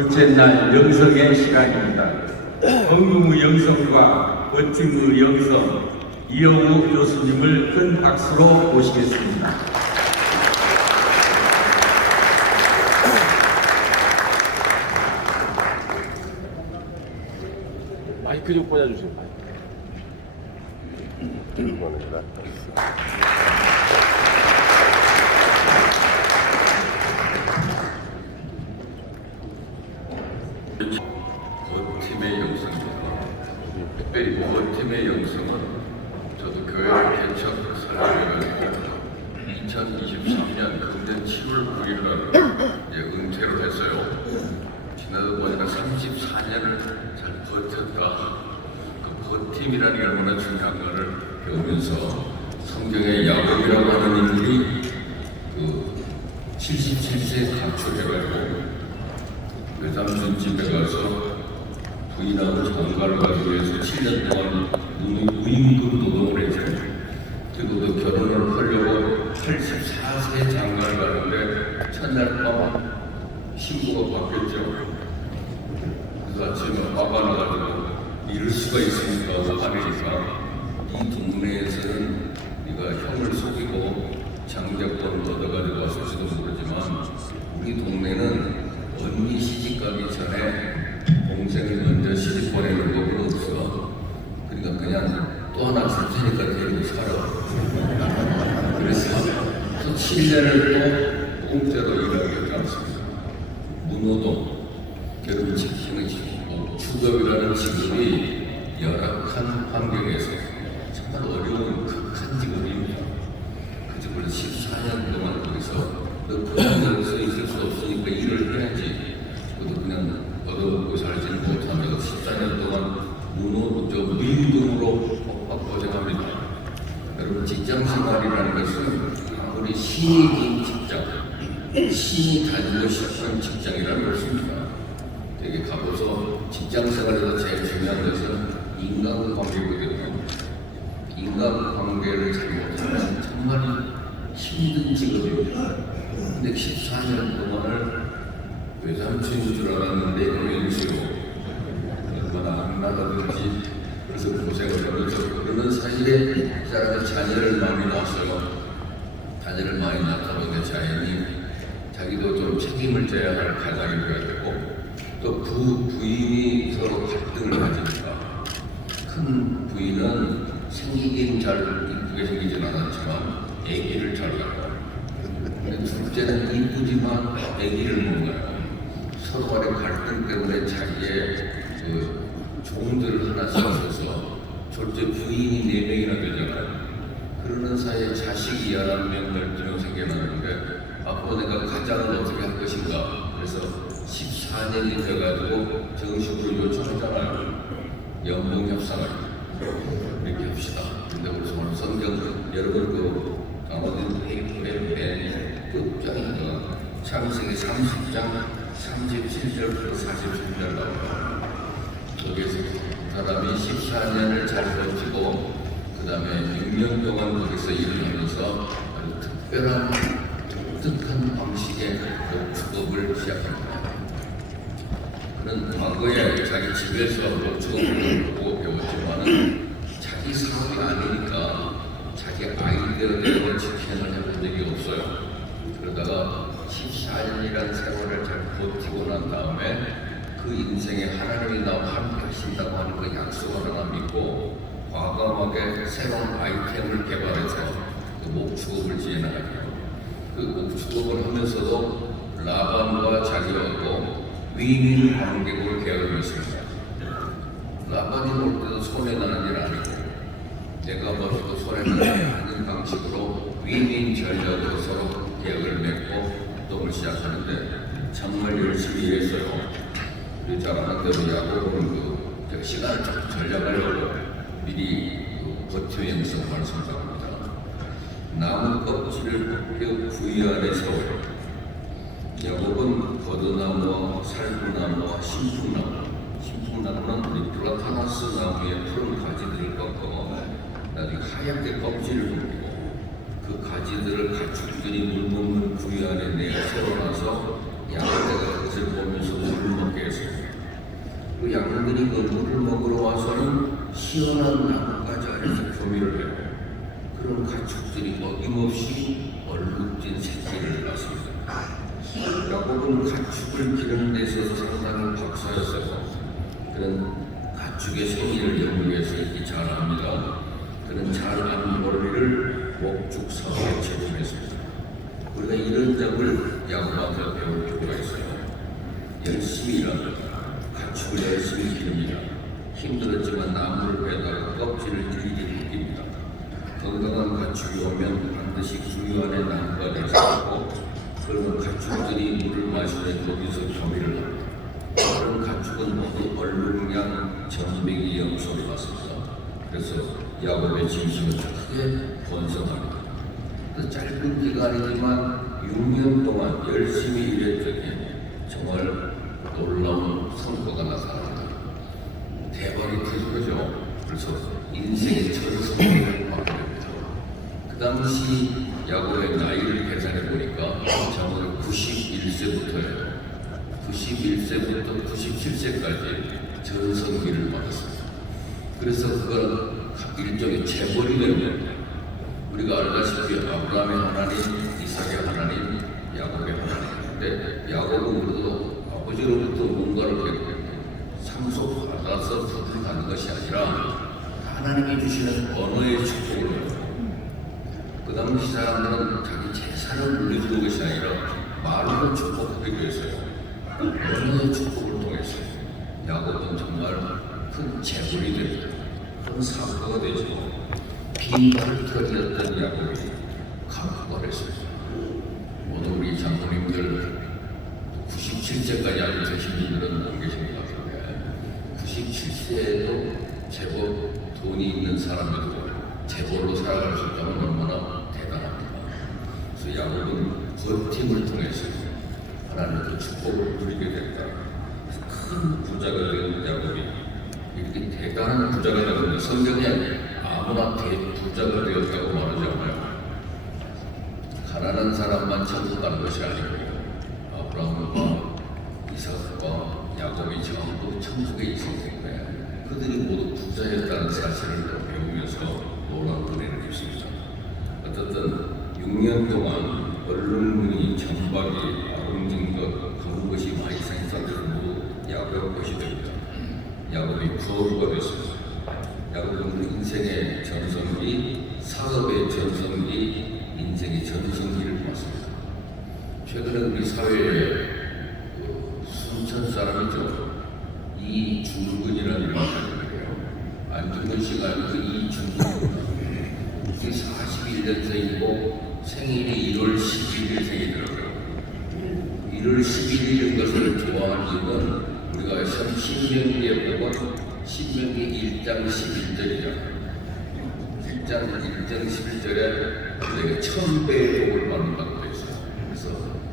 둘째 날 영성의 시간입니다. 헌금의 영성과 버팀의 영성, 이영우 교수님을 큰 박수로 모시겠습니다. 마이크 좀 꽂아주세요. 버팀의 영성입니다. 특별히 버팀의 영성은 저도 교회를 개척하려고 2023년 금년 7월 9일 날 은퇴를 했어요. 지나다 보니까 34년을 잘 버텼다. 그 버팀이라는 게 얼마나 중요한가를 배우면서 성경의 야곱이라고 하는 인물이 그 77세에 가출해가지고 외삼촌 집에 가서 부인하고 장가를 가기 위해서 7년 동안 무임금 노동을 했죠. 그리고 그 결혼을 하려고 84세 장가를 가는데 첫날 밤 신부가 바뀌었죠. 그래서 아침에 화가 나가지고 이럴 수가 있습니까? 하고 화내니까 이 동네에서는 네가 형을 속이고 장자권 얻어가지고 왔을지도 모르지만 우리 동네는 언니 시집가기 전에 동생이 먼저 시집 보내는 법은 없어. 그러니까 그냥 또 하나 줄 테니까 데리고 살아. 그래서 또 7년을 또 공짜로 일하게 하지 않습니다. 문호동, 여러분 지키는 주ገብ이라는 직업이 열악한 환경에서 정말 어려운 극한 직업입니다. 그 직업을 14년 동안 거기서 그 환경에서 있을 수 없으니까 일을 해야지. 그것도 그냥 얻어먹고 살지는 못하면서 14년 동안 무임금으로 고생합니다. 여러분 직장 생활이라는 것은 아무리 신이 긴 직장, 신이 다니고 싶은 직장이라는 것입니다. 되게 가보서 직장 생활에서 제일 중요한 것은 인간관계거든요. 인간관계를 잘못하면 정말 힘든 직업입니다. 근데 14년 동안을 외삼촌인 줄 알았는데 연수로 얼마나 안 나가든지 그래서 고생을 하면서 그러면 사실에 이 사람은 자녀를 많이 낳았어요. 자녀를 많이 낳다 보니 자연히 자기도 좀 책임을 져야 할 가장이 되어야 되고 또 그 부인이 서로 갈등을 가지니까 큰 부인은 생기긴 잘 이쁘게 생기진 않았지만 아기를 잘 낳고 둘째는 이쁘지만 아기를 못 낳아요. 서로 간의 갈등 때문에 자기의 그 종들을 하나 써서 졸제 부인이 4명이나 되잖아요. 그러는 사이에 자식이 11명, 12명 생겨나는데 앞으로 내가 가장을 어떻게 할 것인가. 그래서 14년이 돼가지고 정식으로 요청하잖아요. 연봉 협상을 이렇게 합시다. 근데 우리 오늘 성경 여러분 그 강원도 페이퍼에 끝장이니까 창세기 30장 37절부터 47절 나옵니다. 거기에서 사람이 14년을 잘 버티고 그 다음에 6년 동안 거기서 일을 하면서 아주 특별한 독특한 방식의 목축업을 시작합니다. 그는 과거에 자기 집에서 목축업을 보고 배웠지만은 자기 사업이 아니니까 자기 아이디어대로 지켜낼 해본 적이 없어요. 그러다가 14년이라는 세월을 잘 버티고 난 다음에 그 인생에 하나님이 나와 함께 하신다고 하는 그 약속을 하나 믿고 과감하게 새로운 아이템을 개발해서 그 목축업을 지어나가요. 그 목축업을 하면서도 라반과 자기하고 윈윈 관계를 계약을 했습니다. 라반이 올 때도 손해나는 일 아니고 내가 벌어도 손해나는 일 아닌 방식으로 윈윈 전략으로 서로 계약을 맺고 활동을 시작하는데 정말 열심히 일했어요. 우리 잘 아는 대로 야곱은 그 시간을 좀 전략하려고 미리 버텨 영성 말씀드립니다. 나무 껍질을 벗겨 구이 안에 세워요. 야곱은 거드나무와 살구나무와 신풍나무는 우리 플라타나스 나무의 푸른 가지들을 꺾어 나중에 하얗게 껍질을 벗기고 그 가지들을 가축들이 물먹는 구이 안에 내어 세워놔서 야곱가 그것을 보면서 물을 먹게 그 양들이 그 물을 먹으러 와서는 시원한 나뭇가지 아래서 교미를 해요. 그런 가축들이 어김없이 얼룩진 새끼를 낳습니다. 야곱은 가축을 기르는 데 있어서 상당히 박사였어요. 그런 가축의 생리를 연구해서 이렇게 잘 압니다. 그런 잘 아는 원리를 목축 사업에 제공했습니다. 우리가 이런 점을 야곱한테 배울 필요가 있어요. 열심히 일합니다. 가축을 열심히 기릅니다. 힘들었지만 나무를 베다가 껍질을 질질 벗깁니다. 건강한 가축이 오면 반드시 구유 안에 나무가 되어서 그러면 가축들이 물을 마시면 거기서 교미를 합니다. 그런 가축은 모두 얼룩량 전백이 영소를 받습니다. 그래서 야곱의 짐승은 크게 번성합니다. 그 짧은 기간이지만 6년 동안 열심히 일했더니 정말 놀라운 성과가 나타납니다. 대박이 터지죠. 그래서 인생의 전성기를 받게 됩니다. 그 당시 야곱의 나이를 계산해 보니까 정말 91세부터예요. 91세부터 97세까지 전성기를 받았습니다. 그래서 그건 일종의 재벌이 되면 우리가 알다시피 아브라함의 하나님, 이삭의 하나님, 야곱의 하나님인데 야곱은 그래도 아버지로부터 뭔가를 상속받아서 부득하는 것이 아니라 하나님이 주시는 언어의 축복을 해요. 그 당시 사람들은 자기 재산을 물려주는 것이 아니라 말로 축복하게 되었어요. 언어의 축복을 통해서 야곱은 정말 큰 재물이 됩니다. 큰 사고가 되죠. 빈털털이었던 야곱이 감옥을 했습니다. 모두 우리 장로님들 97세까지 아주 계신 분들은 안 계신 것 같은데 97세에도 제법 돈이 있는 사람이고 재벌로 살아갈 수 있다면 얼마나 대단합니다. 그래서 야곱은 버팀을 통해서 하나님의 축복을 누리게 됐다. 큰 부자가 된 야곱이 이렇게 대단한 부자가 되었는데 성경에 아무나 대부자가 되었다고 말하지 않아요. 가난한 사람만 천국 가는 것이 아니고 아브라함과 이삭과 야곱이 전부 천국에 있었는데 그들이 모두 부자였다는 사실을 배우면서 놀라운 은혜를 입습니다. 어쨌든 6년 동안 얼룩무늬, 점박이, 아름진 것, 그런 것이 많이 생산돼서 모두 야곱 것이 됩니다. 야곱이 부호가 됐습니다. 야곱은 인생의 전성기, 사업의 전성기, 인생의 전성기를 맞습니다. 최근에 우리 사회에 순천 사람이죠. 이중근이라는 이름을 가지고 있어요. 안중근 씨가 아니고 이중근입니다. 41년생이고 생일이 1월 11일 생이더라고요. 1월 11일인 것을 좋아하는 이유는 우리가 신명기에 보면 신명기 1장 11절이잖아요. 1장 11절에 우리가 1000배의 복을 받는다고 되어 있어요. 그래서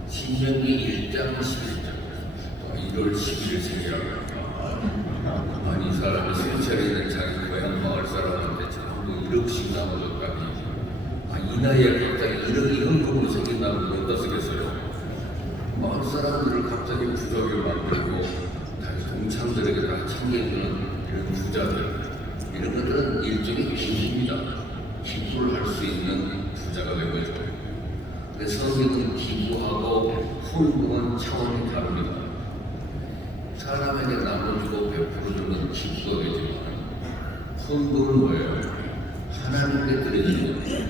신명기 1장 11절 1월 11일 생이라고 합니다. 많이 사람이 순천에 있는 자기 고향 마을 사람한테 전부 1억씩 나눠줬다니 이 나이에 갑자기 1억이 현금으로 생긴다면 어디다 쓰겠어요? 마을 사람들을 갑자기 부자게 만들고 자기 동창들에게 다 챙겨주는 이런 부자들 이런 것들은 일종의 기부입니다. 기부를 할 수 있는 부자가 된 거죠. 근데 성경은 기부하고 헌금은 차원이 다릅니다. 사람에게 나눠주고 베풀어주는 기부가 되지만 헌금은 뭐예요? 하나님께 드려지는 거예요.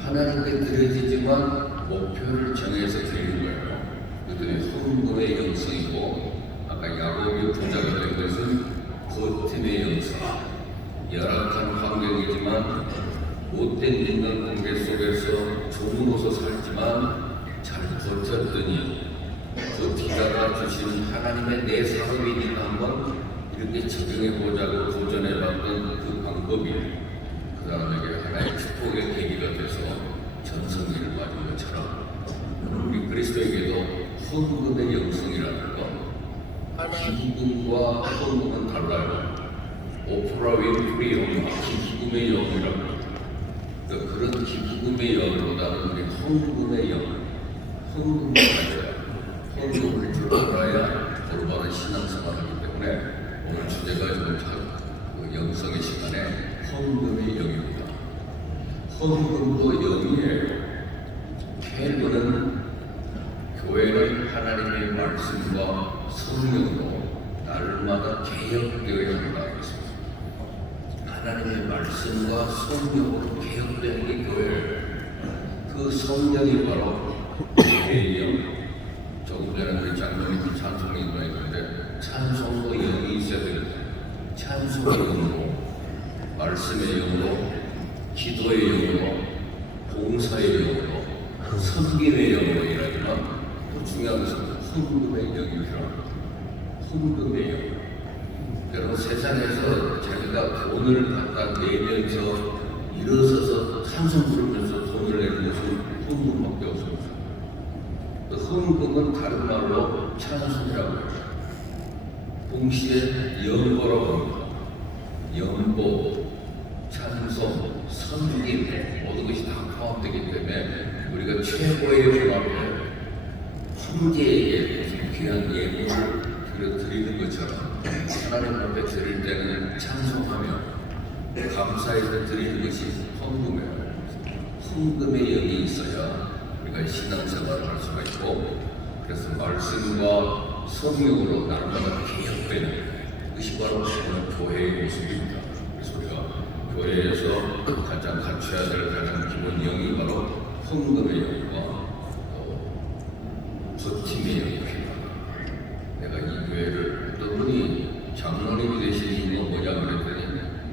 하나님께 드려지지만 목표를 정해서 드리는 거예요. 그랬더니 헌금의 영성이고 아까 야곱이 부자가 된 것은 버팀의 영성. 열악한 환경이지만 못된 인간 관계 속에서 종으로서 살지만 잘 버텼더니 버티다가 주신 하나님의 내 사업이니까 한번 이렇게 적용해보자고 도전해봤던 그 방법이 그 사람에게 하나의 축복의 계기가 돼서 전성기를 맞은 것처럼 우리 그리스도에게도 헌금의 영성이라는 것 기부금과 헌금은 달라요. 오프라 윈프리 기부금의 영이라고 합니다. 그런 기부금의 영보다는 헌금의 영 헌금을 가져야 헌금을 줄 알아야 올바른 신앙생활을 하기 때문에 오늘 주제가 좀 그 영성의 시간에 헌금의 영입니다. 헌금도 영이에요. 개인은 교회는 하나님의 말씀과 성령으로 날마다 개혁되어야 한다 했습니다. 하나님의 말씀과 성령으로 개혁되는 게 교회예요. 그 성령이 바로 교회의 영. 조금 전에 우리 장로님이 찬송이 있는데 찬송도 영이 있어야 됩니다. 찬송의 영으로, 말씀의 영으로, 기도의 영으로, 봉사의 영으로, 섬김의 영으로 일하지만 또 중요한 것은 헌금의 영이 필요합니다. 헌금의 영. 여러분 세상에서 자기가 돈을 갖다 내면서 일어서서 찬송 부르면서 돈을 내는 것은 헌금밖에 없습니다. 그 헌금은 다른 말로 찬송이라고 해요. 동시에 연보라고 합니다. 연보, 찬송, 섬김 모든 것이 다 포함되기 때문에 우리가 최고의 주 앞에 형제에게 무슨 귀한 예물을 드리는 것처럼 하나님 앞에 드릴 때는 찬송하며 감사해서 드리는 것이 헌금이에요. 헌금의 영이 있어야 우리가 신앙생활을 할 수가 있고, 그래서 말씀과 성령으로 날마다 개혁되는 것이 바로 오늘 교회의 모습입니다. 그래서 우리가 교회에서 가장 갖춰야 될 가장 기본 영이 바로 헌금의 영과 버팀의 영이 필요합니다. 내가 이 교회를 어떤 분이 장로님이 되신 이유가 뭐냐 그랬더니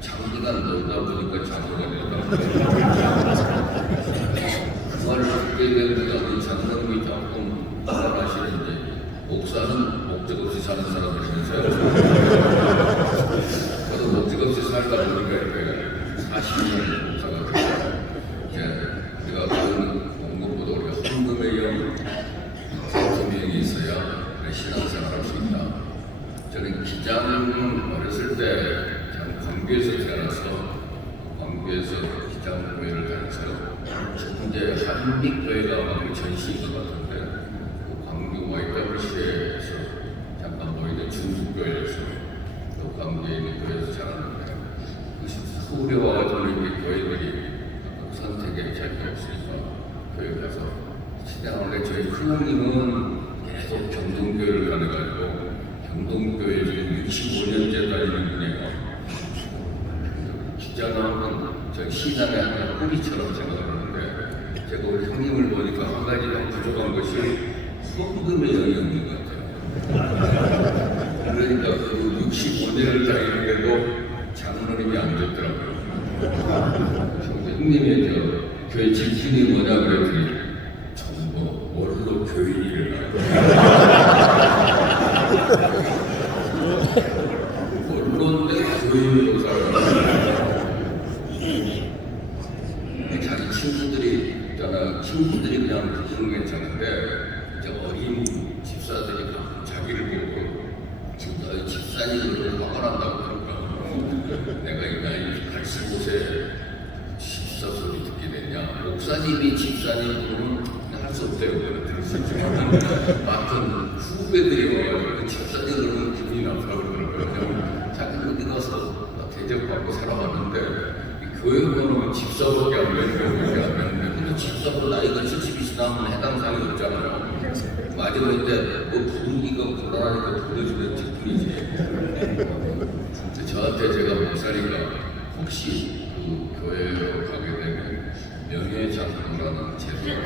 장기간 놀다 보니까 장로가 되었다고 그 말을 듣게 되면 장로님이 조금 말하시는데 목사는 목적 없이 사는 사람들이면서요. 저도 목적 없이 살다 보니까 이렇게 40년 목사가 됐어요. 우리가 배우는 것보다 우리가 헌금의 영, 성령이 있어야 신앙생활 할 수 있다. 저는 기장 어렸을 때 광교에서 태어나서 광교에서 기장교회를 다녔어요. 현재 한빛교회가 광교 전시인 것 같은데 그 광교 YWC에서 잠깐 모이던 중국교회에서 또 광교에 있는 교회에서 자랐는데 서울에 와가지고 이렇게 교회들이 선택에 자리가 없으니까 교회 가서 신앙하는데 저희 큰형님은 계속 경동교회를 다녀가지고 경동교회 지금 65년째 다니는 분이에요. 기자나오면 저 신앙의 하나 뿌리처럼 생각하는데 제가 우리 형님을 보니까 한 가지가 부족한 것이 헌금의 영이 없는 것 같아요. 그러니까 그 65년을 다니는데도 장로님이 안 됐더라고요. 형님의 저 교회 집신이 뭐냐 그랬더니 전부 원로 교인이를 원로인데 교인으로 살아요. 자기 친구들이 그냥 그런 괜찮은데 이제 어린 집사들이 자기를 보고 지금 너희 집사님을 화가 난다고 그러더라고요. 내가 이 나이 85세 집사 소리 듣게 됐냐. 목사님이 집사님은 할 수 없대요. 들을 수 있지만 맡은 후배들이 와가지고 집사님 그러면 기분이 나쁘다고 그러더라고요. 자기는 어디 가서 대접받고 살아왔는데 교회 보면 집사밖에 안 되는 경우밖에 안 되는데 근데 집사도 나이가 70이 지나면 해당 사항이 없잖아요. 마지막에 뭐 분위기가 불안하니까 돌려주는 직분이지. 저한테 제가 목사니까 혹시 그 교회로 가게 되면 명예장로라는 제도가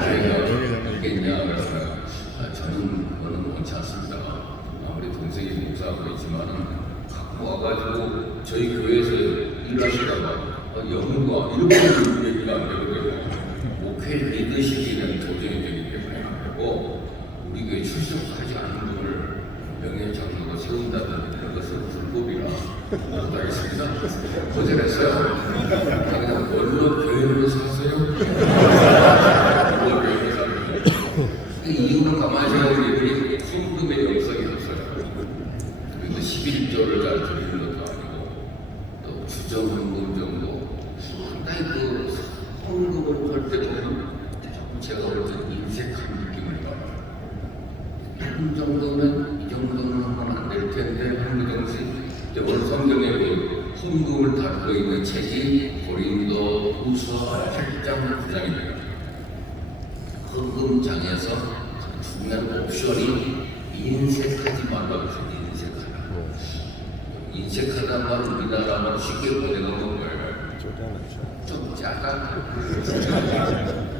제가 있겠냐 그래서 저는 그거는 원치 않습니다. 아무리 동생이 목사하고 있지만은 갖고 와가지고 저희 교회에서 일하시다가 영과 이렇게 얘기가 안 되거든요. 목회 리더십이는 도전이 되기 때문에 안 되고 우리 교회 출석하지 않은 분을 명예장로가 세운다는 그런 것은 불법이라 못하겠습니다. 거절했어요. 그냥 원로 교회로 사세요. 원로 교회로 사세요. 이유는 가만히 생각해 보니 헌금의 영성이 없어요. 그런데 11조를 잘 드리는 것도 아니고 또 주정헌금 정도 상당히 그 헌금을 할 때 보면 제가 볼 때 인색한 느낌을 받아요. 한 정도면 이 정도는 하면 안 될 텐데 하는 것이 오늘 성경에 그 헌금을 다루고 있는 책이 고린도 후서 8장 9장입니다. 헌금장에서 중요한 옵션이 인색하지 말라고 했어요. 인색하다 말 우리나라로 쉽게 보내는 거예요. 좀 작아.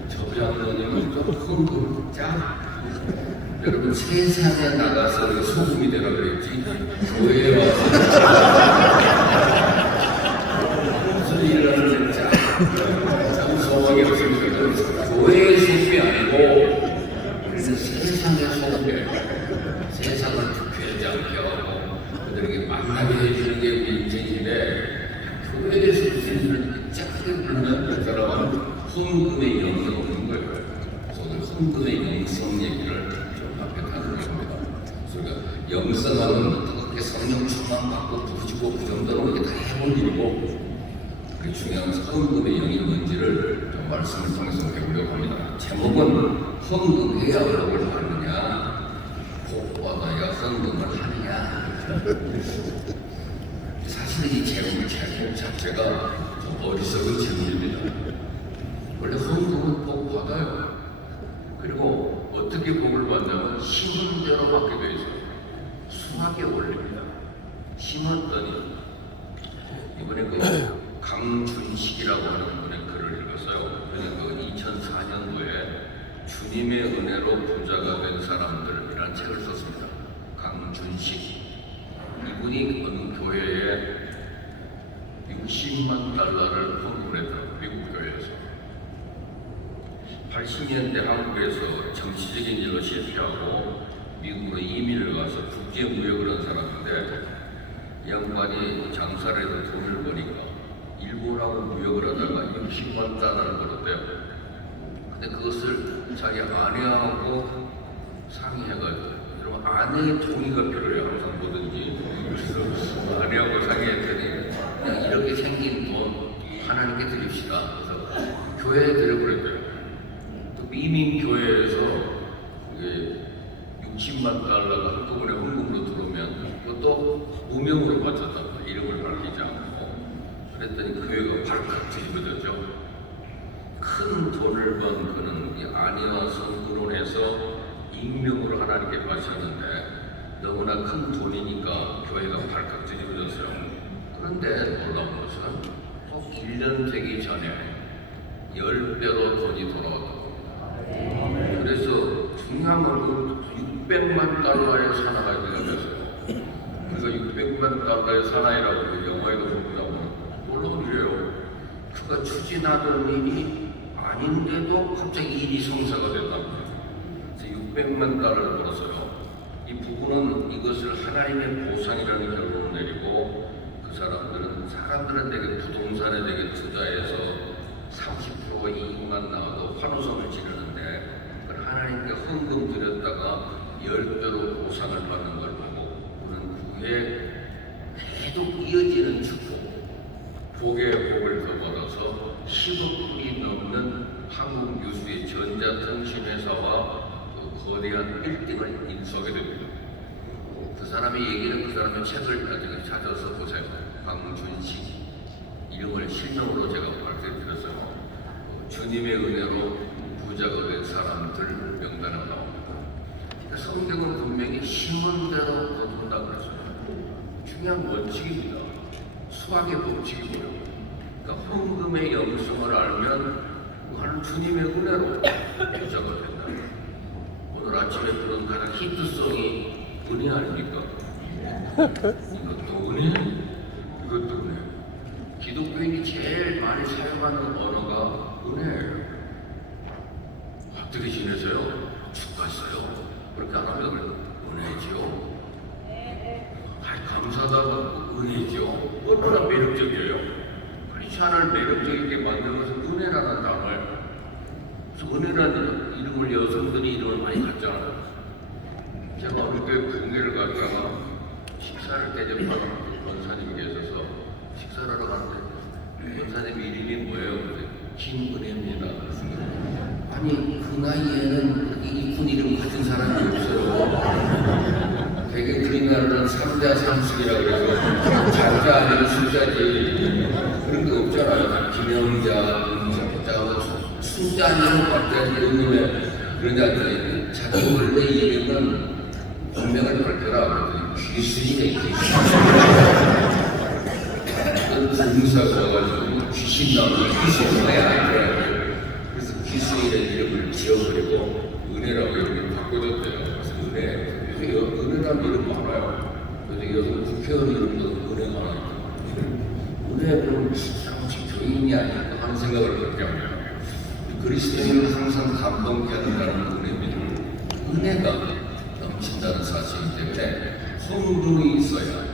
저장로님은 좀 헌금 짜. 여러분 세상에 나가서 소금이 되라 그랬지. 교회에 와서 무슨 일을 하는지 짜. 참 소망이 없습니다. 교회의 소금이 아니고 그래서 세상의 소금이에요. 세상을 부패하지 않게 하고 그들에게 만나게 해주는 게 인생인데 교회에서 무슨 일을 작게 부르면 그 사람은 헌금의 영이 없는 거예요. 오늘 헌금의 영성 얘기를 좀 앞에 하는 겁니다. 그러니까 영성하면 어떻게 성령 충만 받고 부지고 그 정도로 이게 다 해본 일이고 그 중요한 헌금의 영이 뭔지를 좀 말씀을 통해서 배우려고 합니다. 제목은 헌금해야 복을 하느냐 복 받아야 헌금을 하느냐. 사실 이 제목 자체가 좀 어리석은 질문입니다. 원래 헌금은 복 받아요. 그리고 어떻게 복을 받냐면 심은 대로 받게 돼 있어요. 수학의 원리입니다. 심었더니 이번에 그 강준식이라고 하는 분의 글을 읽었어요. 그 2004년도에 주님의 은혜로 부자가 된 사람들이라는 책을 썼습니다. 강준식. 이분이 어느 교회에 60만 달러를 헌금했다고 미국 교회에서 80년대 한국에서 정치적인 일로 실패하고 미국으로 이민을 가서 국제무역을 한 사람인데 이 양반이 장사를 해서 돈을 버니까 일본하고 무역을 하다가 60만 달러를 벌었대요. 근데 그것을 자기 아내하고 상의해가지고 그럼 아내의 동의가 필요해요. 항상 뭐든지. 그래서 아내하고 상의했더니 그냥 이렇게 생긴 돈 하나님께 드립시다. 그래서 교회에 드려버렸대요. 또 이민교회에서 60만 달러가 한꺼번에 헌금으로 들어오면 그것도 무명으로 바쳤단 말이에요. 이름을 밝히지 않고. 그랬더니 교회가 발칵 뒤집어졌죠. 큰 돈을 번 그는 이 아내와 성근원에서 익명으로 하나님께 바쳤는데 너무나 큰 돈이니까 교회가 발칵 뒤집어졌어요. 그런데 놀라운 것은 꼭 1년 되기 전에 10배로 돈이 돌아왔다고. 그래서 중요한 건 600만 달러의 사나이가 되었어요. 그러니까 600만 달러의 사나이라고 영화에도 보자면 놀라운 일이에요. 그가 추진하던 일이 아닌데도 갑자기 일이 성사가 됐답니다. 600만 달러를 벌었어요. 이 부부는 이것을 하나님의 보상이라는 결론을 내리고 그 사람들은 사람들한테 부동산에 대해 투자해서 30% 이익만 나와도 환호성을 지르는데 그걸 하나님께 헌금 드렸다가 10배로 보상을 받는 걸 보고 그는 그에 계속 이어지는 축복, 복의 복을 더 받아서 10억 불이 넘는 한국 유수의 전자통신회사와 거대한 빌딩을 인수하게 됩니다. 그 사람의 얘기는 그 사람의 책을 나중에 찾아서 보세요. 강준식 이름을 실명으로 제가 말씀드렸어요. 주님의 은혜로 부자가 된 사람들 명단을 나옵니다. 성경은 분명히 심은 대로 거둔다 그랬어요. 중요한 원칙입니다. 수학의 법칙이고요. 그러니까 헌금의 영성을 알면 그는 주님의 은혜로 부자가 된다. 오늘 아침에 부른 가장 히트송이 은혜 아닙니까? 이것도 은혜, 이것도 은혜. 기독교인이 제일 많이 사용하는 언어가 은혜예요. 어떻게 지내세요? 축하했어요. 그렇게 안 하면 은혜지요. 감사하다고 은혜지요. 얼마나 매력적이에요. 크리스찬을 매력적이게 만드는 것은 은혜라는 단어예요. 그래서 은혜라는 이름을 여성들이 이름을 많이 갖잖아요. 제가 어느 때 공예를 갔다가 식사를 대접하는 권사님이 계셔서 식사를 하러 갔는데 권사님 이름이 뭐예요? 김은혜입니다. 아니 그 나이에는 이쁜 이름 가진 사람이 없어요. 3자 3승이라 그래서 자자 아니면 숫자지 그런 게 없잖아요. 김영자, 김정자, 숫자 아니면 박자지 이런 놈에 그런지 않더니 자기 원래 이름은 분명히 밝혀라. 귀신이네, 귀신. 공사가 와가지고 귀신 나오는 귀신이야. 그래서 귀신이라는 이름을 지어버리고 은혜라고 이름을 바꿔줬대요. 그래서 은혜. 그래서 은혜라는 이름 많아요. 그래서 여기 국회의원 이름도 은혜 많아요. 은혜는 혹시 교인이 아닐까 하는 생각을 그렇게 합니다. 그리스도인은 항상 감동케 한다는 은혜를 은혜가 넘친다는 사실이기 때문에 헌금이 있어야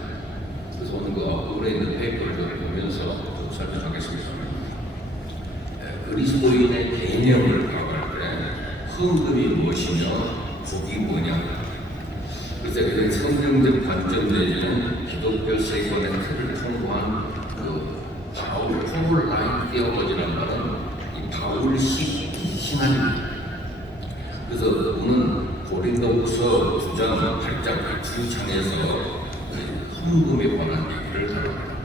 그래서 오늘 그 오래 있는 페이퍼를 보면서 설명하겠습니다. 그리스도인의 개념을 파악할 때 헌금이 무엇이며 복이 뭐냐. 그래서 성경적 관점 내지는 기독교 세권의 틀을 통과한 그 바울 포물 라인 띄어버지라는 말은 이 바울식 신앙입니다. 그래서 오늘 고린도후서 9장 8장 두 장에서 헌금에 관한 얘기를 다룹니다.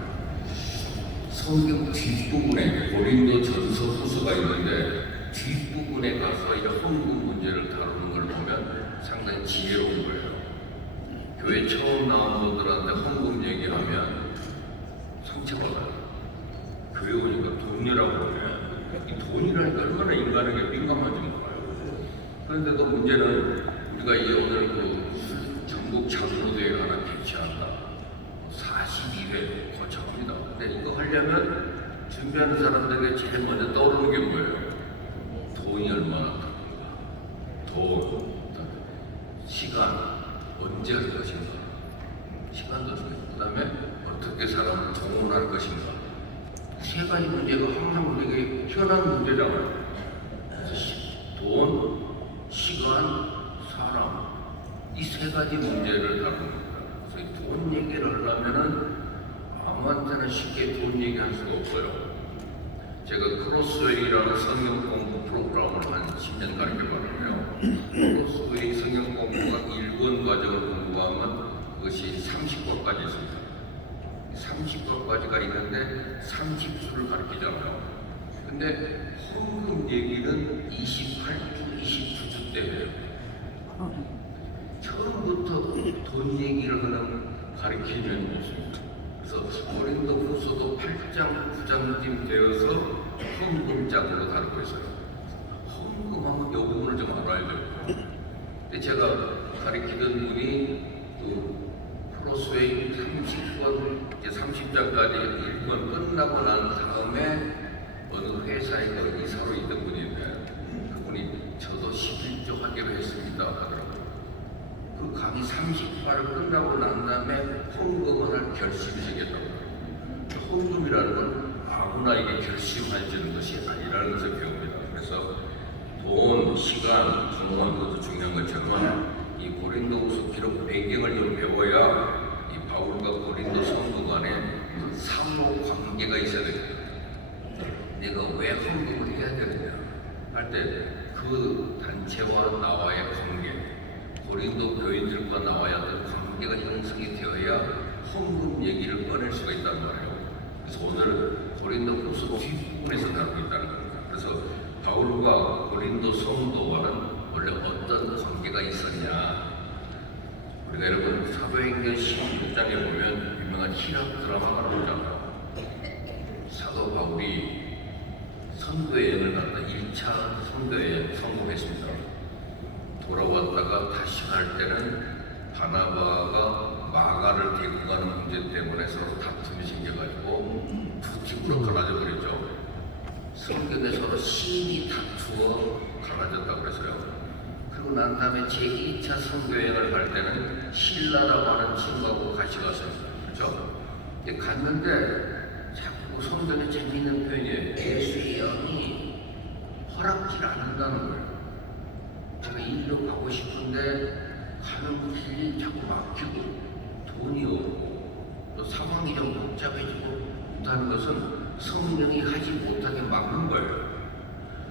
성경 뒷부분에 고린도 전서 후서가 있는데 뒷부분에 가서 이 헌금 문제를 다루는 걸 보면 상당히 지혜로운 거예요. 교회 처음 나온 분들한테 헌금 얘기하면 상처받아요. 교회 오니까 돈이라고 그러면 이 돈이라니까 얼마나 인간에게 민감한지 몰라요. 그런데도 문제는 우리가 이 오늘 그 전국 장로대회 하나 개최한다. 42회 거창합니다. 근데 이거 하려면 준비하는 사람들에게 제일 먼저 떠오르는 게 뭐예요? 돈이 얼마나 필요한가? 돈, 시간, 언제 할 것인가? 시간도 중요해요. 그 다음에 어떻게 사람을 동원할 것인가? 세 가지 문제가 항상 우리에게 현안 문제잖아요. 그래서 돈, 시간, 사람 이 세 가지 문제를 다룹니다. 그래서 돈 얘기를 하려면은 아무한테나 쉽게 돈 얘기할 수가 없어요. 제가 크로스웨이라는 성경 공부 프로그램을 한 10년 가르쳐봤는데요. 크로스웨이 성경 공부가 1권 과정을 공부하면 그것이 30권까지 있습니다. 30권까지가 있는데 30수를 가르치잖아요. 근데 헌금 얘기는 28주, 29주 때예요. 처음부터 돈 얘기를 하는 가르치는 모습입니다. 그래서 고린도 후서도 8장, 9장쯤 되어서 헌금장으로 다루고 있어요. 헌금하면 이 부분을 좀 알아야 돼요. 근데 제가 가르치던 분이 그 크로스웨이 30권, 이제 30장까지 1권 끝나고 난 다음에 어느 회사에 이사로 있던 분인데 그분이 저도 11조 하기로 했습니다 하더라고요. 그 강의 30화를 끝나고 난 다음에 헌금을 할 결심이 생겼다고. 헌금이라는 건 아무나 이게 결심해지는 것이 아니라는 것을 배웁니다. 그래서 돈, 시간, 정원 그것도 중요한 것처럼 이 고린도후서 기록 배경을 좀 배워야 이 바울과 고린도 성도 간에 상호 관계가 있어야 됩니다. 내가 왜 헌금을 해야 되느냐 할 때 그 단체와 나와의 관계, 고린도 교인들과 나와의 어떤 관계가 형성이 되어야 헌금 얘기를 꺼낼 수가 있단 말이에요. 그래서 오늘 고린도 후서 뒷부분에서 다루고 있다는 겁니다. 그래서 바울과 고린도 성도와는 원래 어떤 관계가 있었냐. 우리가 여러분 사도행전 16장에 보면 유명한 히랍 드라마가 나오잖아요. 사도 바울이 선교여행을 갔다 1차 선교여행 성공했습니다. 돌아왔다가 다시 갈 때는 바나바가 마가를 데리고 가는 문제 때문에 서로 다툼이 생겨가지고 두 집으로 갈라져 버렸죠. 성경에 서로 시인이 다투어 갈라졌다고 그랬어요. 그리고 난 다음에 제2차 선교여행을 갈 때는 신라라고 하는 친구하고 같이 갔어요. 그렇죠? 근데 갔는데 자꾸 성경에 재미있는 표현이에요. 예수의 영이 허락질 않는다는 거예요. 제가 인도 가고 싶은데 가는 길이 자꾸 막히고 돈이 없고 또 상황이 좀 복잡해지고 있다는 것은 성령이 하지 못하게 막는 거예요.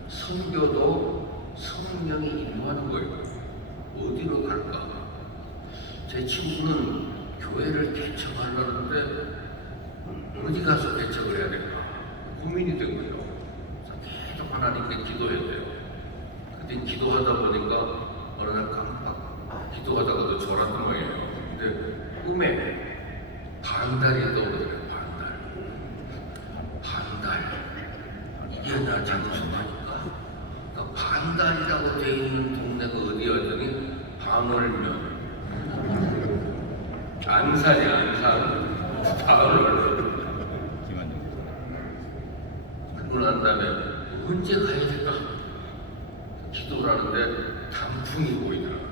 선교도 성령이 인도하는 거예요. 어디로 갈까? 제 친구는 교회를 개척하려는데 어디 가서 개척을 해야 될까 고민이 된 거예요. 그래서 계속 하나님께 기도해야 돼요. 근데 기도하다 보니까 어느 날 깜빡 기도하다가도 절하는 거예요. 근데 꿈에 반달이 떠오르더래요. 반달 이게 나 장수하니까 그러니까 반달이라고 되어 있는 동네가 어디야 했더니 반월면 안산이야. 안산 반월. 그러고 난 다음에 언제 가야 될까 기도를 하는데 단풍이 보이더라고요.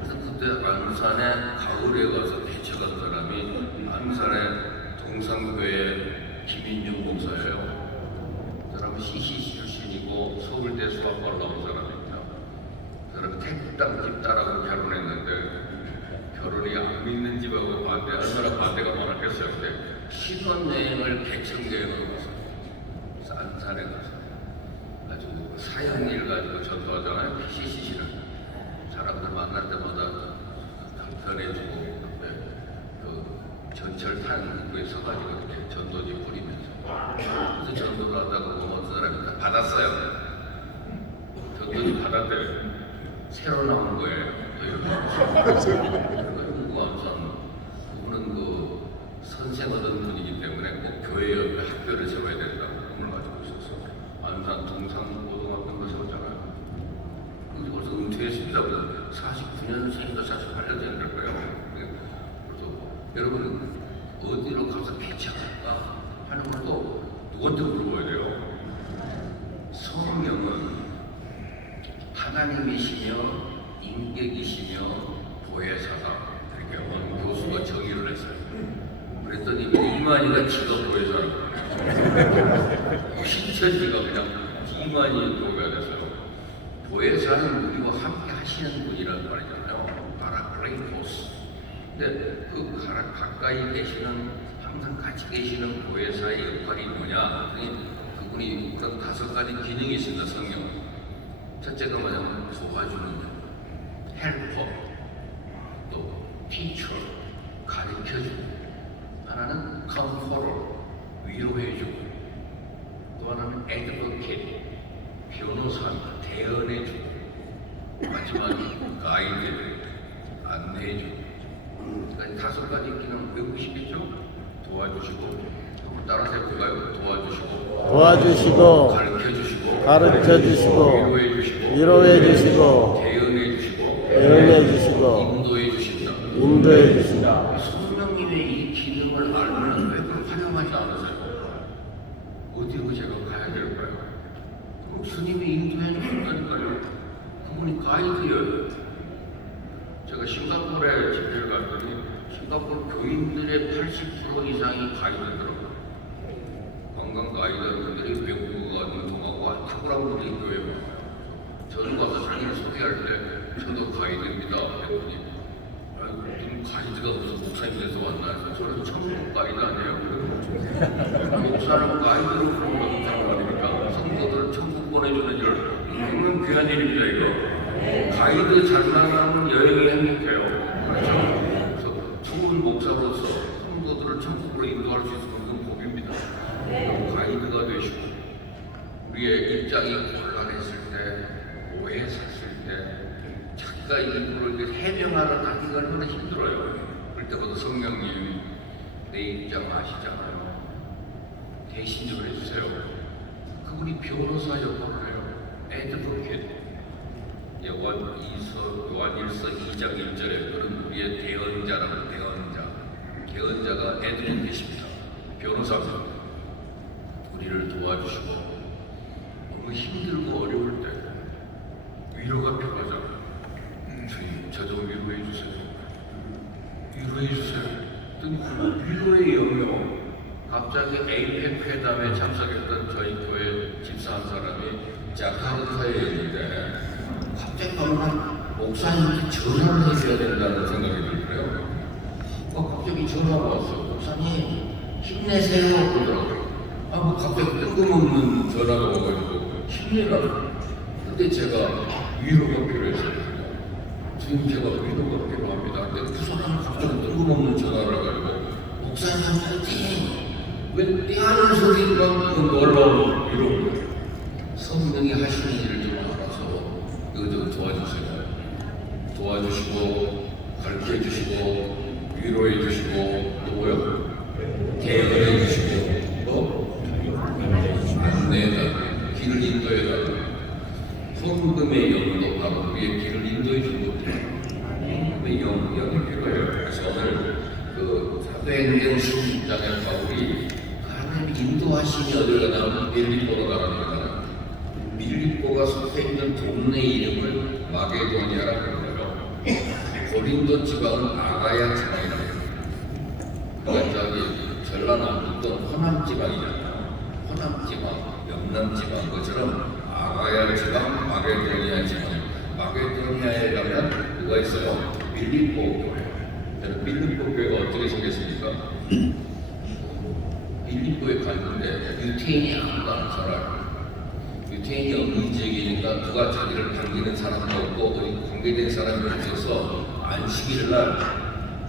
그래서 그때 안산에 가을에 가서 개척한 사람이 안산의 동산교회 김인중 목사예요. 그 사람은 CCC 출신이고 서울대 수학과를 나온 사람입니다. 그 사람은 태국 땅 집딸하고 결혼했는데 결혼이 안 믿는 집하고 반대, 얼마나 반대가 많았겠어요. 근데 신혼여행을 개척여행을 가서 안산에 가서 아주 사형일 가지고 전도하잖아요. PCC는 사람들 만날 때마다 전해주고 그 전철탄 입구에 서가지고 이렇게 전도지 뿌리면서 그래서 전도를 하다가 어떤 사람이 다 받았어요. 전도지 받았대요. 새로 나온 거예요. 안산 그분은 그 선생하던 분이기 때문에 꼭 교회 옆에 학교를 세워야 된다고 꿈을 가지고 있었어. 안산 동산고등학교를 세웠잖아요. 그게 벌써 은퇴했습니다. 49년생인가 48년생 될 거예요. 그래서 여러분 어디로 가서 개척할까 하는 것도 누구한테 물어봐야 돼요. 성령은 하나님이시며 인격이시며 보혜사다. 이렇게 어느 교수가 정의를 했어요. 그랬더니 이만희가 지가 보혜사라고 그러네요. 신천지가 그냥 이만희 교회가 됐어요. 보혜사는 우리와 함께 하시는 분이라는 말이잖아요. 파라클레이토스. 근데 그 가까이 계시는 항상 같이 계시는 보혜사의 역할이 뭐냐? 그분이 그런 5가지 기능이 있습니다. 성경. 첫째가 뭐냐면 도와주는 헬퍼, 또 티처, 가르쳐주고, 하나는 컴포터, 위로해주고, 또 하나는 애드버킷, 변호사입니다. 대언해주고, 마지막은 가이드, 안내해주고. 그러니까 5가지 기능 외우시겠죠? 도와주시고, 따라서 해볼까요? 도와주시고, 가르쳐주시고, 위로해주시고, 대응해주시고, 인도해주신다. 성령님의 이 기능을 알면 왜 그걸 활용하지 않으세요? 어디로 제가 가야 될까요? 스님이 인도해주신다니까요. 그분이 가이드예요. 제가 싱가포르에 집회를 갔더니 싱가포르 교인들의 80% 이상이 가이드더라고요. 관광 가이드분들이 외국어가 능통하고 탁월한 분들이 교회에 와요. 저는 가서 자기를 소개할 때 저도 가이드입니다 했더니 무슨 가이드가 무슨 목사님 돼서 왔나 해서 저는 천국 가이드 아니에요. 목사는 가이드로 그런 상관이니까 성도들을 천국 보내주는 일 굉장히 귀한 일입니다. 이거 가이드 잘 나가면 여행이 행복해요. 그래서 좋은 목사로서 성도들을 천국으로 인도할 수 있는 건 복입니다. 가이드가 되시고 우리의 입장이 곤란했을 때, 오해 샀을 때 자기가 이걸 해명하러 다니기가 얼마나 힘들어요. 그럴 때마다 성령님 내 입장 아시잖아요. 대신 좀 해주세요. 그분이 변호사 역할을 해요. 애드보켓. 요한일서 2장 1절에 그런 우리의 대언자라는 대언자가 애드보켓입니다. 변호사입니다. 우리를 도와주시고 너무 힘들고 어려울 때 위로가 필요하잖아요. 주님, 저 좀 위로해 주세요. 위로해 주세요. 위로의 영역. 갑자기 에이펙 회담에 참석했던 저희 교회 집사 한 사람이 자카르타에 있는데 갑자기 어느 날 목사님한테 전화를 해줘야 된다는 생각이 들더래요. 갑자기 전화가 왔어요. 목사님 힘내세요 그러더라고요. 뭐 갑자기 뜬금없는 전화가 와가지고 힘내라고. 근데 제가 위로가 필요했어요. 주임새가 위로가 필요합니다. 근데 그 사람은 갑자기 뜬금없는 전화를 해가지고 목사님 파이팅! 왜 떼하는 소리만 놀라워 이러고 성령이 하시는 일을 좀 알아서 이거 좀 도와주세요. 도와주시고 가르쳐 주시고 위로해 주시고 또 뭐요? 개혁해 주시고 또 안내해달라 길을 인도해달라 헌금의 영도 바로 우리의 길을 인도해 주는 헌금의 영이 필요해요. 그래서 오늘 그 사도행전 16장의 바울이 하나님이 인도하시니 어디로 가냐면 밀립보로 가랍니다. 밀립보가 속해있는 동네 이름을 마게도니아라고 그러고요. 고린도 지방은 아가야 지방이라고 해요. 그러니까 저기 전라남도 호남 지방이잖아요. 호남 지방, 영남 지방 것처럼 아가야 지방, 마게도니아 지방. 마게도니아에 가면 누가 있어요? 밀립보 교회. 밀립보 교회가 어떻게 생겼습니까? 밀립보에 갔는데 유태인이 아무도 안 살아요. 유태인이 없는 지역이니까 누가 자기를 반기는 사람도 없고 어디 관계된 사람이 없어서 안식일 날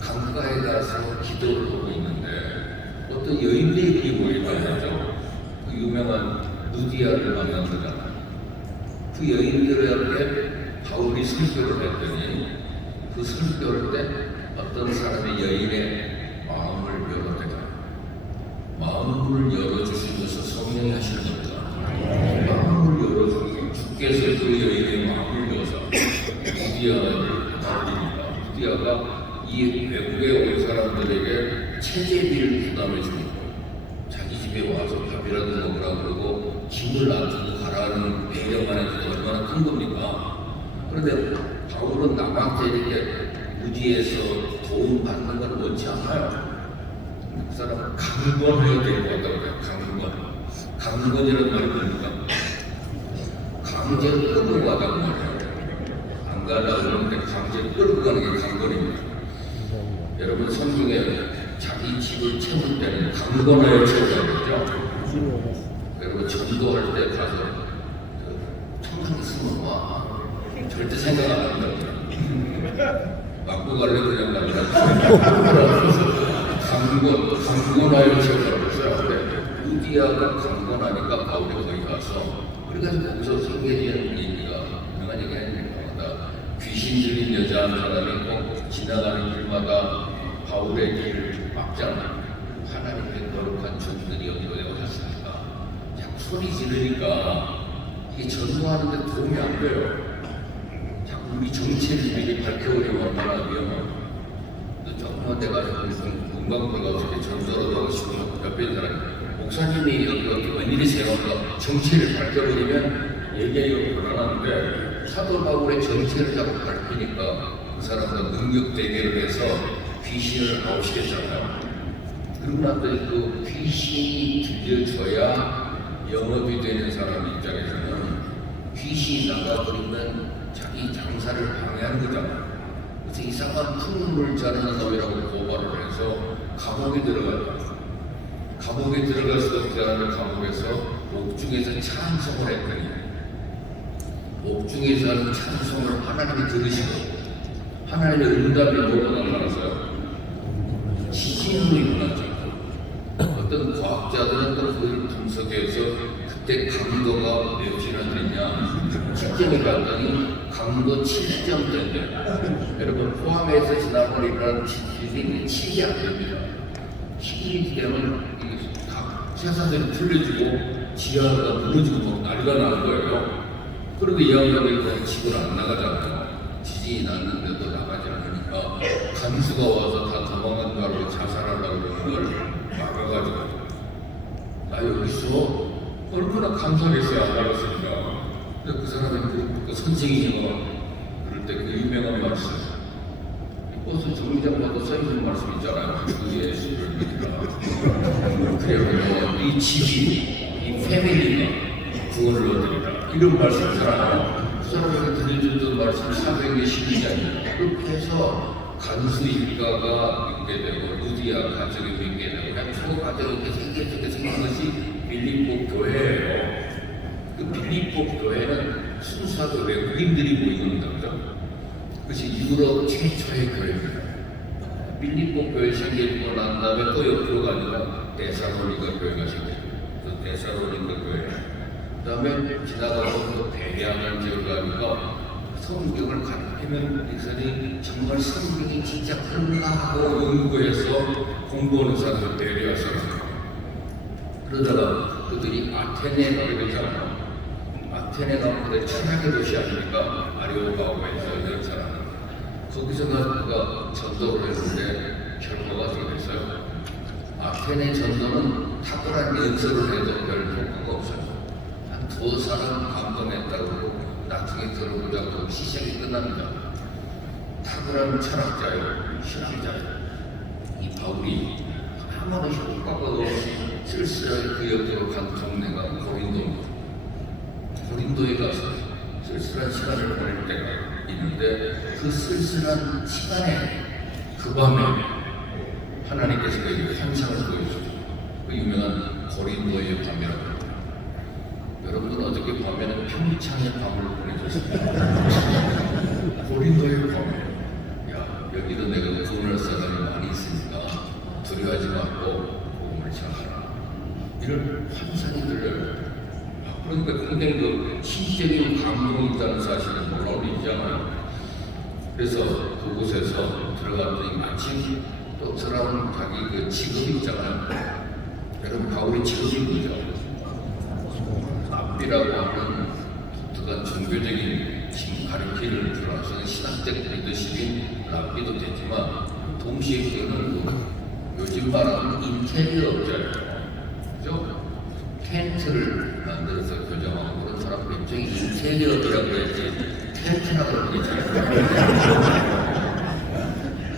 강가에 가서 기도를 하고 있는데 어떤 여인들이 모이면서 그 유명한 루디아를 만난 거잖아요. 그 여인들에게 바울이 설교를 했더니 그 설교할 때 어떤 사람의 여인의 마음을 열어대요. 마음을 열어주시면서 성령이 하시는 겁니다. 마음을 열어주고 주께서 그 여인의 마음을 열어서 루디아를 받으니까 루디아가 이 외국에 온 사람들에게 체제비를 부담해 주는 거예요. 자기 집에 와서 밥이라도 먹으라 그러고 짐을 놔두고 가라는 배려만 해도 얼마나 큰 겁니까? 그런데 바울은 남한테 이렇게 루디에서 도움 받는 건 원치 않아요. 그 사람은 강권해야 될 것 같다고 해요. 강권. 강권이라는 말이 뭡니까? 강제 끌고 가다고 말해요. 안 가려고 그러는데 강제 끌고 가는 게 강권입니다. 여러분 성경에 자기 집을 채울 때는 강권하여 채우라고 그러죠. 여러분 전도할 때 가서 청소기 있으면 와. 절대 생각 안 한다고. 맞고 갈래 그냥 가더라도 강권하여 채우라고 했어요. 루디아가 강권하니까 바울이 거기 가서 그래가지고 거기서 소개해주는 얘기가 유명한 얘기 아닙니까? 귀신 들린 여자 한 사람이 꼭 지나가는 길마다 바울의 길을 막잖아요. 하나님의 거룩한 종들이 어디로 오셨습니까? 자꾸 소리 지르니까 이게 전도하는데 도움이 안 돼요. 자꾸 우리 정체를 미리 밝혀버리면 얼마나 위험하고 정말 내가 건강부가 어떻게 전도를 하고 싶으면 옆에 있는 사람이 목사님이 여기 웬일이세요? 정체를 밝혀버리면 얘기하기가 불안한데 사도 바울의 정체를 자꾸 밝히니까 그 사람과 능력 대결을 해서 귀신을 나오시겠잖아요. 그러고 나서 그 귀신이 들려줘야 영업이 되는 사람 입장에서는 귀신이 나가버리면 자기 장사를 방해하는 거잖아요. 그래서 이상한 풍문을 자르는 놈이라고 고발을 해서 감옥에 들어갔다. 감옥에 들어가서 어떻게하는 감옥에서 옥중에서 찬송을 했더니 옥중에서 하는 찬송을 하나님이 들으시고 하나님의 응답이 뭐가 나타났어요? 지진으로 일어났죠. 어떤 과학자들은 또 그걸 분석해서 그때 강도가 몇이나 됐냐 측정해 봤더니 강도 7점대인데 여러분 포함해서 지난번에 일어난 지진이 7이 안 됩니다. 7이 되면 쇠사슬이 풀려지고 지하가 무너지고 막 난리가 나는 거예요. 그런데 이 양반이 집을 안 나가잖아요. 지진이 났는데도 나가지 않으니까 간수가 와서 다 도망간다고 자살하려고 그러는 걸 막아가지고 나 여기 있어? 얼마나 감사하겠어요. 안 나갔으니까. 근데 그 사람이 그 선생님이 그럴 때 그 유명한 말씀 버스 정류장 가도 써있는 말씀 있잖아요. 주 예수를 믿으라. 그래요. 이 집이, 이 패밀리가 구원을 얻으리라. 이런 말씀 있잖아요. 그 사람에게 들려줬던 말씀 412장이에요. 그렇게 해서 간수 일가가 있게 되고 루디아 가족이 있게 되고 그냥 초 가족이 이렇게 생긴 것이 빌립보 교회예요. 그 빌립보 교회는 순수하게 외국인들이 모이는 겁니다. 그것이 유럽 최초의 교회입니다. 빌립보 교회 생기고 난 다음에 또 옆으로 가니까 데살로니가 교회가 생겼고 그 데살로니가 교회 그 다음에 지나가서 또 베레아를 지어가니까 성경을 가르치면 이사람이 정말 성경이 진짜 그런가 하고 연구해서 공부하는 사람들 베레아 사람 그러다가 그들이 아테네에 가게 되잖아요. 아테네 가면 철학의 도시 아닙니까? 아리오가오에서 이런 사람 거기서 그가 전도를 했는데 결과가 어떻게 됐어요? 아테네 전도는 탁월한 연설을 해도 별 효과가 없어요. 한 두 사람 감동했다고 나중에 들어보자고 시작이 끝납니다. 탁월한 철학자요, 신학자요. 이 바울이 아무런 효과가 없이 쓸쓸하게 그 옆으로 간 동네가 고린도입니다. 고린도에 가서 쓸쓸한 시간을 보낼 때가 있는데 그 쓸쓸한 시간에 그 밤에 하나님께서 그에게 환상을 보여주죠. 그 유명한 고린도의 밤이라고 합니다. 여러분은 어저께 밤에는 평창의 밤을 보내줬습니다. 고린도의 밤에 야 여기도 내가 구원할 사람이 많이 있으니까 두려워하지 말고 복음을 전하라 이런 환상이 들려요. 그러니까 굉장히 그 신적인 감동이 있다는 사실을 몰라오리잖아요. 그래서 그곳에서 들어갔더니 마침 또 들어온 자기 그 직업이 있잖아요. 여러분 바울의 직업이 뭐죠? 랍비라고 하는 독특한 종교적인 지금 가르치는 들어와서 신학적 리더십인 랍비도 되지만 동시에 그는 요즘 말하는 인테리어 업자예요. 그죠? 텐트를 만들어서 교정하고 그런 사람 일종의 인테리어라고 해야지 텐트라고 그러겠잖아요.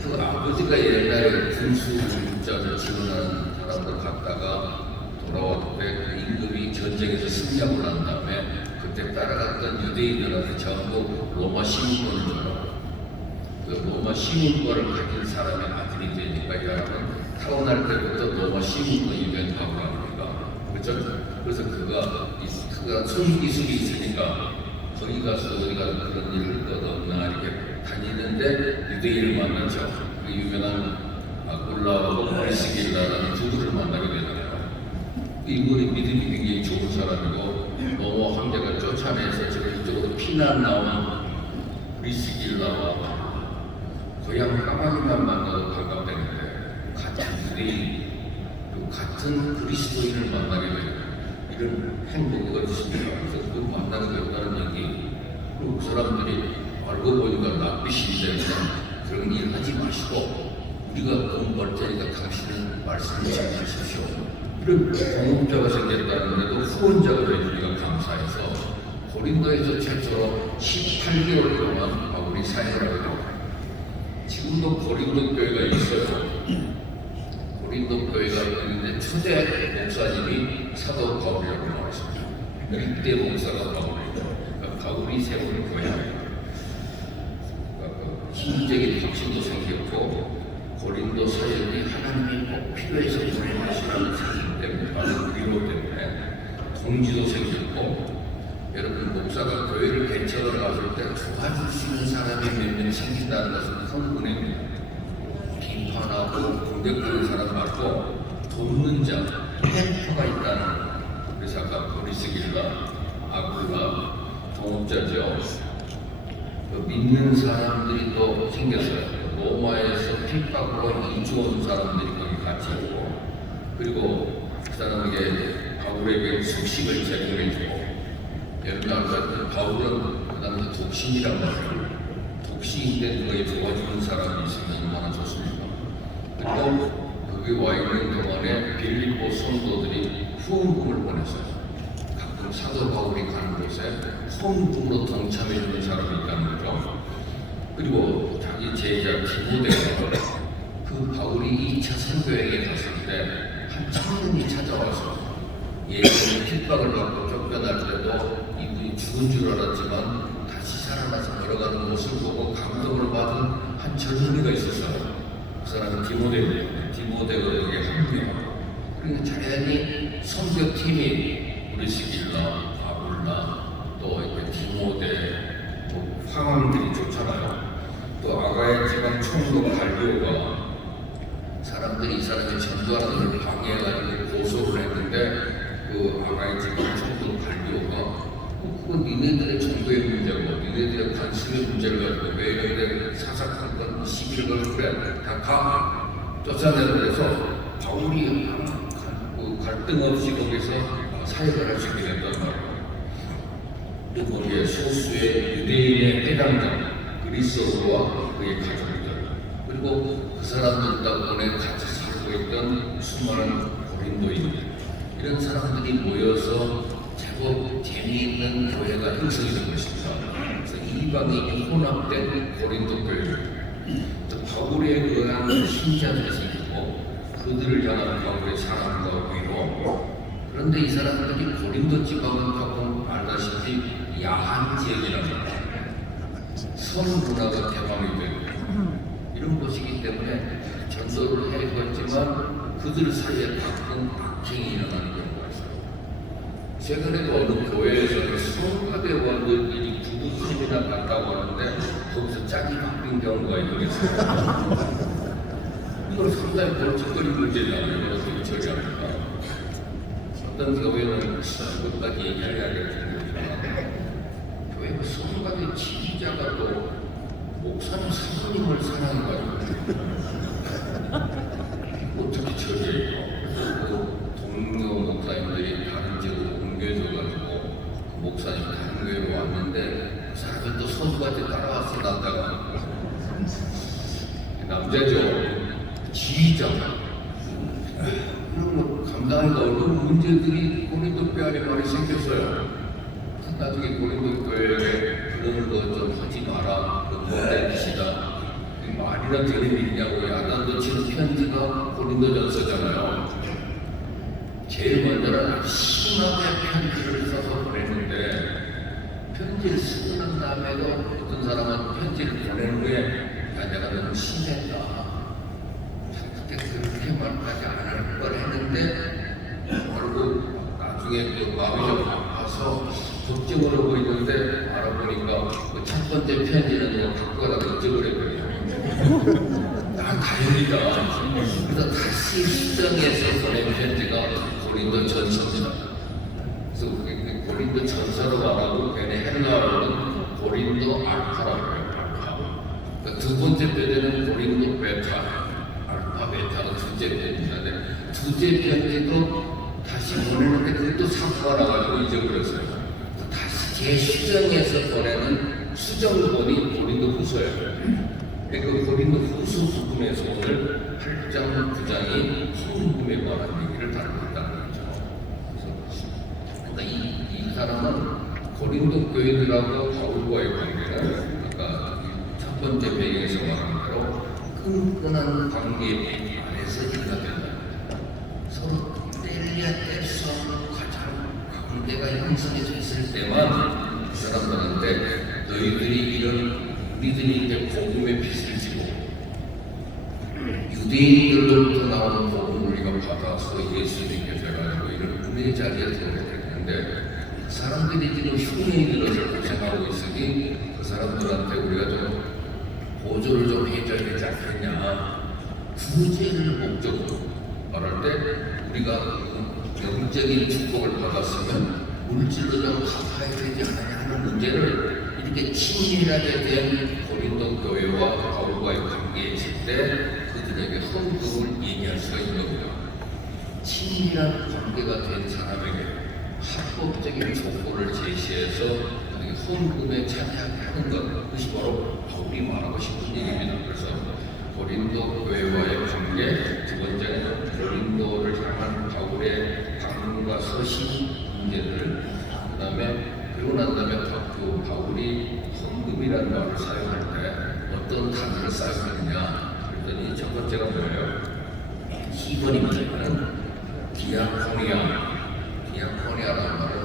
그 아버지가 옛날에 군수자를 지원하는 사람들 갔다가 돌아왔을 때 그 임금이 전쟁에서 승리하고 난 다음에 그때 따라갔던 유대인들한테 전부 로마 시민권을 주라고 그 로마 시민권을 가진 사람의 아들이 되니까 이 사람은 타고날 때부터 로마 시민권이 된 바울 아닙니까? 그렇죠? 그래서 그가 손 기술이 있으니까 거기 가서 그런 일을 떠도나 이렇게 다니는데 유대인을 만나죠. 그 유명한 아굴라하고 브리스길라라는 두 분을 만나게 되잖아요. 이분이 믿음이 굉장히 좋은 사람이고 로마 황제가 쫓아내서 이쪽으로 피난 나온 브리스길라와 거의 한 까마귀만 만나도 반갑다는데 같은 유대인 또 같은 그리스도인을 만나게 되는 이런 행복이 어딨습니까? 그래서 그 만나는 게 없다는 얘기 그리고 그 사람들이 알고 보니까 납비신데 그런 일 하지 마시고 우리가 돈 벌 테니까 당신은 말씀을 잘 하십시오. 이런 공업자가 생겼다는데도 후원자가 되니까 감사해서 고린도에서 최초로 18개월 동안 바울이 사역을 하게 됩니다. 지금도 고린도 교회가 있어요. 고린도 교회가 있는데 초대 목사님이 사도 바울이라고 나왔습니다. 1대 목사가 바울이죠. 그러니까 바울이 세운 교회입니다. 신적인 확신도 생겼고 고린도 사역이 하나님이 꼭 필요해서 보내시라는 생각 때문에 바로 위로 때문에 통지도 생겼고 여러분 목사가 교회를 개척을 갔을 때 도와줄 수 있는 사람이 몇 명 생긴다는 것은 큰 은혜입니다. 비판하고 공격하는 사람 말고 돕는 자, 헬퍼가 있다는 그래서 아까 브리스길라, 아굴라, 동업자죠. 믿는 사람들이 또 생겼어요. 로마에서 핍박으로 이주온 사람들이 거기 같이 있고 그리고 그 사람에게 바울에게 숙식을 제공해주고 여러분 아까 바울은 그 당시 독신이란 말이에요. 독신인데 그거에 도와주는 사람이 있으면 얼마나 좋습니까? 그리고 거기 와 있는 동안에 빌립보 성도들이 후원금을 보냈어요. 가끔 사도 바울이 가는 곳에 후원금으로 동참해주는 사람이 있다는 거죠. 그리고 자기 제자 디모데가 그 바울이 2차 선교회에 갔을 때 한 청년이 찾아와서 예수의 핍박을 받고 쫓겨날 때도 이분이 죽은 줄 알았지만 다시 살아나서 걸어가는 모습을 보고 감동을 받은 한 젊은이가 있었어요. 그 사람은 디모데예요. 디모데가 여기에 합류하고 그러니까 자연히 선교팀이 브리스길라, 아굴라 또 이렇게 디모데 또 황왕들이 좋잖아요. 대강 총독 갈리오가 사람들이 이 사람이 전도하는 걸 방해해가지고 고소를 했는데 그 아가의 지방 총독 갈리오가 그건 니네들의 정도의 문제고 니네들의 관심의 문제를 가지고 왜 이런데 사사건건 시비를 걸고 그래 다 가 쫓아내고 그래서 바울이 갈등 없이 거기서 사역을 할 수 있게 된단 말이에요. 그리고 거기에 소수의 유대인의 해당자 그리스도와 그의 가족들 그리고 그 사람들 덕분에 같이 살고 있던 수많은 고린도인들 이런 사람들이 모여서 제법 재미있는 교회가 형성이 된 것입니다. 그래서 이방인이 혼합된 고린도 교회 바울에 의한 신자들이 생기고 그들을 향한 바울의 사랑과 위로 그런데 이 사람들이 고린도 지방은 가끔 알다시피 야한 지역이랍니다. 선 문화가 개방이 되고 이런 곳이기 때문에 전도를 해봤지만 그들 사이에 가끔 악행이 일어나는 경우가 있어요. 최근에도 어느 교회에서 성가대원들이 부부 세미나 갔다고 하는데 거기서 짝이 바뀐 경우가 있어요. 이건 상당히 벌칙거리 문제잖아요. 어떻게 처리합니까? 어떤 교회는 그것까지 얘기해야 되겠지만 교회 성가대 지휘자가 또 목사님 사모님을 사랑해가지고 어떻게 처리해요? 그 동료 목사님들이 다른 지역으로 옮겨져가지고 그 목사님 다른 교회로 왔는데 그 사람이 또 선수한테 따라왔어 난다가 남자죠. 지휘자 이런 거 감당하기가 어려운 문제들이 고린도 교회 안에 많이 생겼어요. 나중에 고린도 교회에 그런 거 좀 하지 마라 그 못된 짓이다 말이나 되는 일이냐고 야단도 치는 편지가 고린도전서잖아요. 제일 먼저는 아주 심하게 편지를 써서 보냈는데 편지를 쓰고 난 다음에도 어떤 사람은 편지를 보낸 후에 야 내가 너무 심했다 그때 그렇게 말까지 안 할 걸 했는데 그리고 나중에 그 마음이 좀 아파서 걱정을 하고 있는데 알아보니까 그 첫 번째 편지는 갖고 가다가 잊어버렸거든요. 다행이다. 그래서 다시 수정해서 보낸 편지가 고린도 전서입니다. 그래서 그게 고린도 전서로 말하고 걔네 헬라어로는 고린도 알파라고 해요. 알파. 그러니까 두 번째 편지는 고린도 베타. 알파 베타가 둘째 편지인데 둘째 편지도 다시 보내는데 그것도 사고가 나가지고 잊어버렸어요. 다시 재수정해서 보내는 수정본이 고린도 후서예요. 그 고린도 후서 부분에서 오늘 8장, 9장이 헌금에 관한 얘기를 다루겠다는 거죠. 그래서 이 사람은 고린도 교회들하고 바울과의 관계는 아까 첫 번째 배경에서 말한 대로 끈끈한 관계 안에서 인가된다. 서로 뗄래야 뗄 수 없는 가장 관계가 형성이 됐을 때만 그 사람들한테 너희들이 이런 우리들이 이제 복음의 빛을 지고 유대인들로부터 나오는 복음을 우리가 받아서 예수 믿게 돼가지고 이런 은혜의 자리에 들어오겠는데 사람들이 지금 흉내이 들어서 고생하고 있으니 그 사람들한테 우리가 좀 보조를 좀 해줘야 되지 않겠냐. 구제를 목적으로 말할 때 우리가 영적인 축복을 받았으면 물질로 좀 갚아야 되지 않냐 하는 문제를 이렇게 친밀하게 된 고린도 교회와 바울과의 관계에 있을 때 그들에게 헌금을 얘기할 수가 있는 거고요. 친밀한 관계가 된 사람에게 합법적인 조건을 제시해서 헌금에 참여하게 하는 것, 그것이 바로 바울이 말하고 싶은 얘기입니다. 그래서 고린도 교회와의 관계, 두 번째는 고린도를 향한 바울의 방문과 서신 문제들, 그 다음에 그러고 난 다음에 그 바울이 헌금이라는 말을 사용할 때 어떤 단어를 사용하느냐 그랬더니 첫 번째가 뭐예요? 히브리어는 디아코니아라는 말은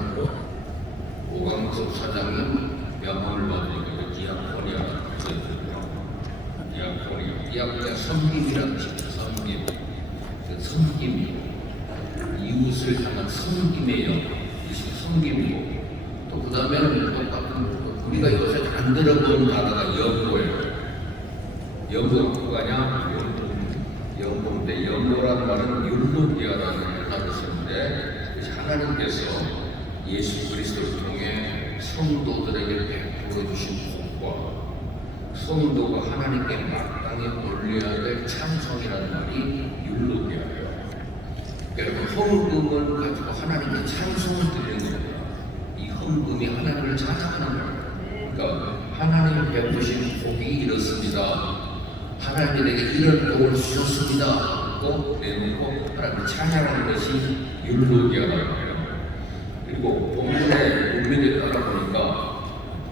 오강석 사장님 명함을 받으니까 디아코니아라는 디아코니아 섬김이라는 뜻입니다. 섬김 이웃을 향한 섬김의 영 이것이 섬김이고 또 그 다음에는 똑같은 우리가 요새 안 들어본 단어가 연고예요. 영국가냐? 영국인데 영고라는 말은 율로기아라는 뜻인데 하나님께서 예수 그리스도를 통해 성도들에게 베풀어 주신 복과 성도가 하나님께 마땅히 올려야 될 찬송이라는 말이 율로기아예요. 여러분 헌금을 가지고 하나님께 찬송을 드리는 겁니다. 이 헌금이 하나님을 찬양하는 거예요. 그러니까 하나님 베푸신 복이 이렇습니다. 하나님에게 이런 복을 주셨습니다. 또 내놓고 하나님을 찬양하는 것이 율로기아라는 거예요. 그리고 본문의 문맥에 따라 보니까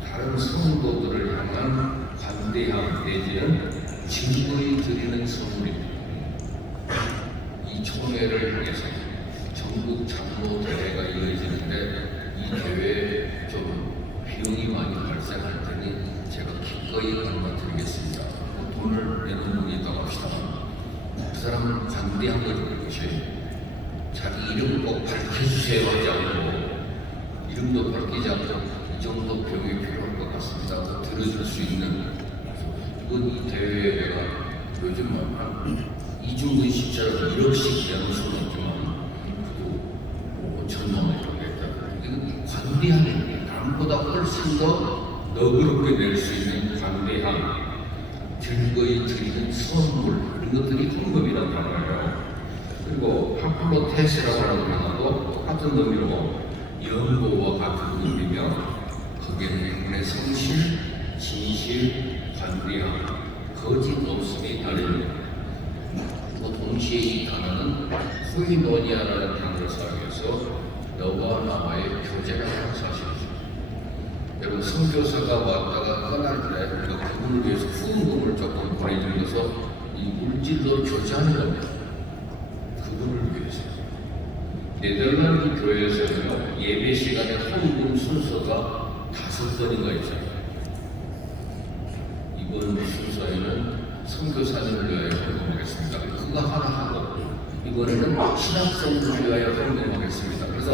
다른 성도들을 향한 관대함 내지는 증거히 드리는 선물입니다. 이 총회를 향해서 전국 장로 대회가 이어지는데 이 대회에 좀 비용이 많이 발생할 테니 제가 기꺼이 얼마드리겠습니다. 돈을 내는 분이 있다고 합시다. 그 사람은 관대한 걸 것이 자기 이름을 꼭 밝혀주세요 하지 않고 이름도 밝히지 않고 이 정도 비용이 필요할 것 같습니다. 들어줄 수 있는 이 대회에 내가 요즘 한 이중근 시처럼 1억씩 내는 수는 있지만 그래도 5천만 원 정도 했다. 이건 관대함이 남보다 훨씬 더 너그럽게 낼 수 있는 관대함, 즐거이 드리는 선물 이런 것들이 헌금이라는 단어예요. 그리고 파플로 테스라고 하는 단어도 똑같은 의미로 연고와 같은 의미며 거기에는 행운의 성실, 진실, 관대함, 거짓 없음이 달립니다. 그리고 동시에 이 단어는 코이노니아라는 단어를 사용해서 너와 나와의 교제라는 사실이죠. 여러분 선교사가 왔다가 떠날 때 우리가 그분을 위해서 후원금을 조금 보내주면서 이 물질로 교제하는 겁니다. 그분을 위해서. 네덜란드 교회에서는요 예배 시간에 헌금 순서가 5번인가 있어요. 이번 순서에는 선교사님을 위하여 헌금하겠습니다. 그거 하나 하고 이번에는 신학생들을 위하여 헌금하겠습니다. 그래서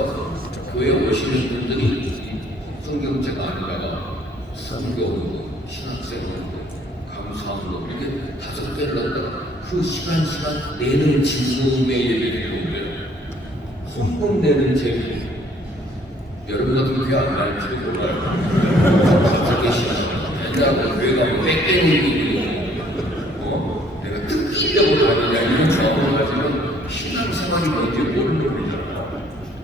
교회 오시는 분들이 성경책 아니다가 선교헌금, 신학생헌금, 감사헌금 이렇게 5개를 갖다가 그 시간 내는 즐거움의 예배를 드려요. 헌금 내는 재미. 여러분 같은 교회 안 갈지도 몰라요. 갑자기 옛날에 교회 가면 빽빽이 내가 뜯기려고 다니냐 이런 경험을 가지면 신앙생활이 뭔지 모르는 분이잖아요.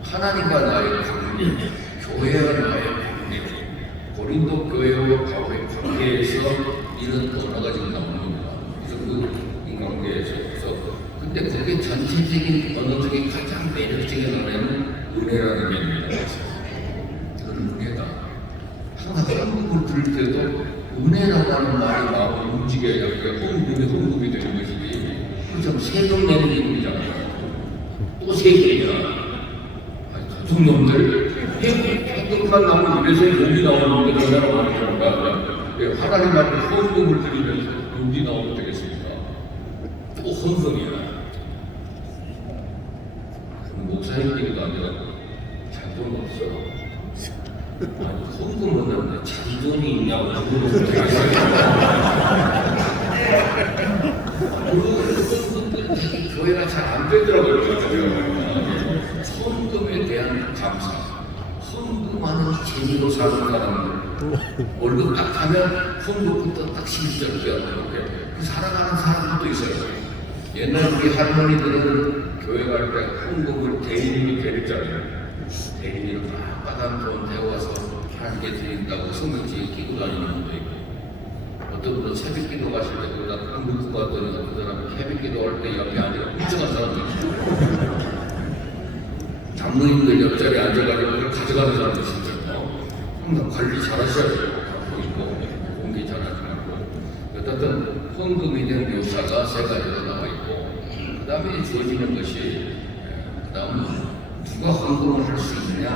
하나님과 나의 관계, 교회와 나의 관계, 고린도 교회와 바울의 관계에서 이런 언어가 지금 나오는 겁니다. 그래서 그 인간관계에서 근데 그게 전체적인 언어 중에 가장 매력적인 언어는 은혜라는 얘기입니다. 이거는 은혜다. 항상 헌금을 들을 때도 은혜라고 하는 말이 마음을 움직여야 헌금이 되는 것이지. 그죠? 세금 내는 기분이잖아요. 또 세금이야. 저쪽 놈들 헌금만 나오면 입에서 욕이 나오는데 전화로 말하는 거야. 하나님 앞에 헌금을 드리면서 욕이 나오면 되겠습니까? 또 헌금이야. 목사님끼리도 안 돼가지고 잔돈 없어. 아니 헌금은 나는데 잔돈이 있냐고 물어보면 되겠어요. 그분들이 교회가 잘 안 되더라고요. 헌금에 대한 감사, 헌금하는 재미로 사는 사람들, 월급 딱 하면 헌금부터 딱 실적이야. 그 살아가는 사람들도 있어요. 옛날 우리 할머니들은 교회 갈 때 헌금을 대리님이 데렸잖아요. 대리님을 바닥 돈 데워와서 하나님께 드린다고 성경지에 끼고 다니는 분도 있고, 어떤 분은 새벽기도 가실 때 그러다 딱 놓고 갔더니 어떤 사람은 새벽기도 할 때 옆에 앉아 훌쩍한 사람도 있고, 장로님들 옆자리에 앉아가지고 그걸 가져가는 사람도 있어요. 항상 관리 잘 하셔야 돼요. 갖고 있고 공기 잘 하고. 어쨌든 헌금에 대한 묘사가 3가지로 나와 있고, 그 다음에 주어지는 것이 그 다음은 누가 헌금을 할 수 있느냐.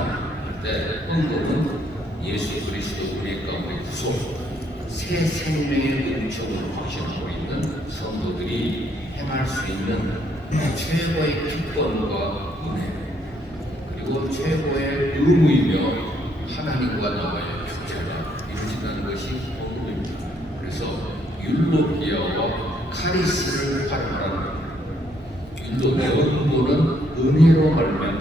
그때 헌금은 예수 그리스도 우리 가운데 구속, 새 생명의 은총으로 확신하고 있는 성도들이 행할 수 있는 최고의 기쁨과 은혜, 그리고 최고의 의무이며 하나님과 나와의 교제가 이루어진다는 것이 헌금입니다. 그래서 율로기아와 카리스를 활용하는 거예요. 또 연보는 은혜로 말미암아.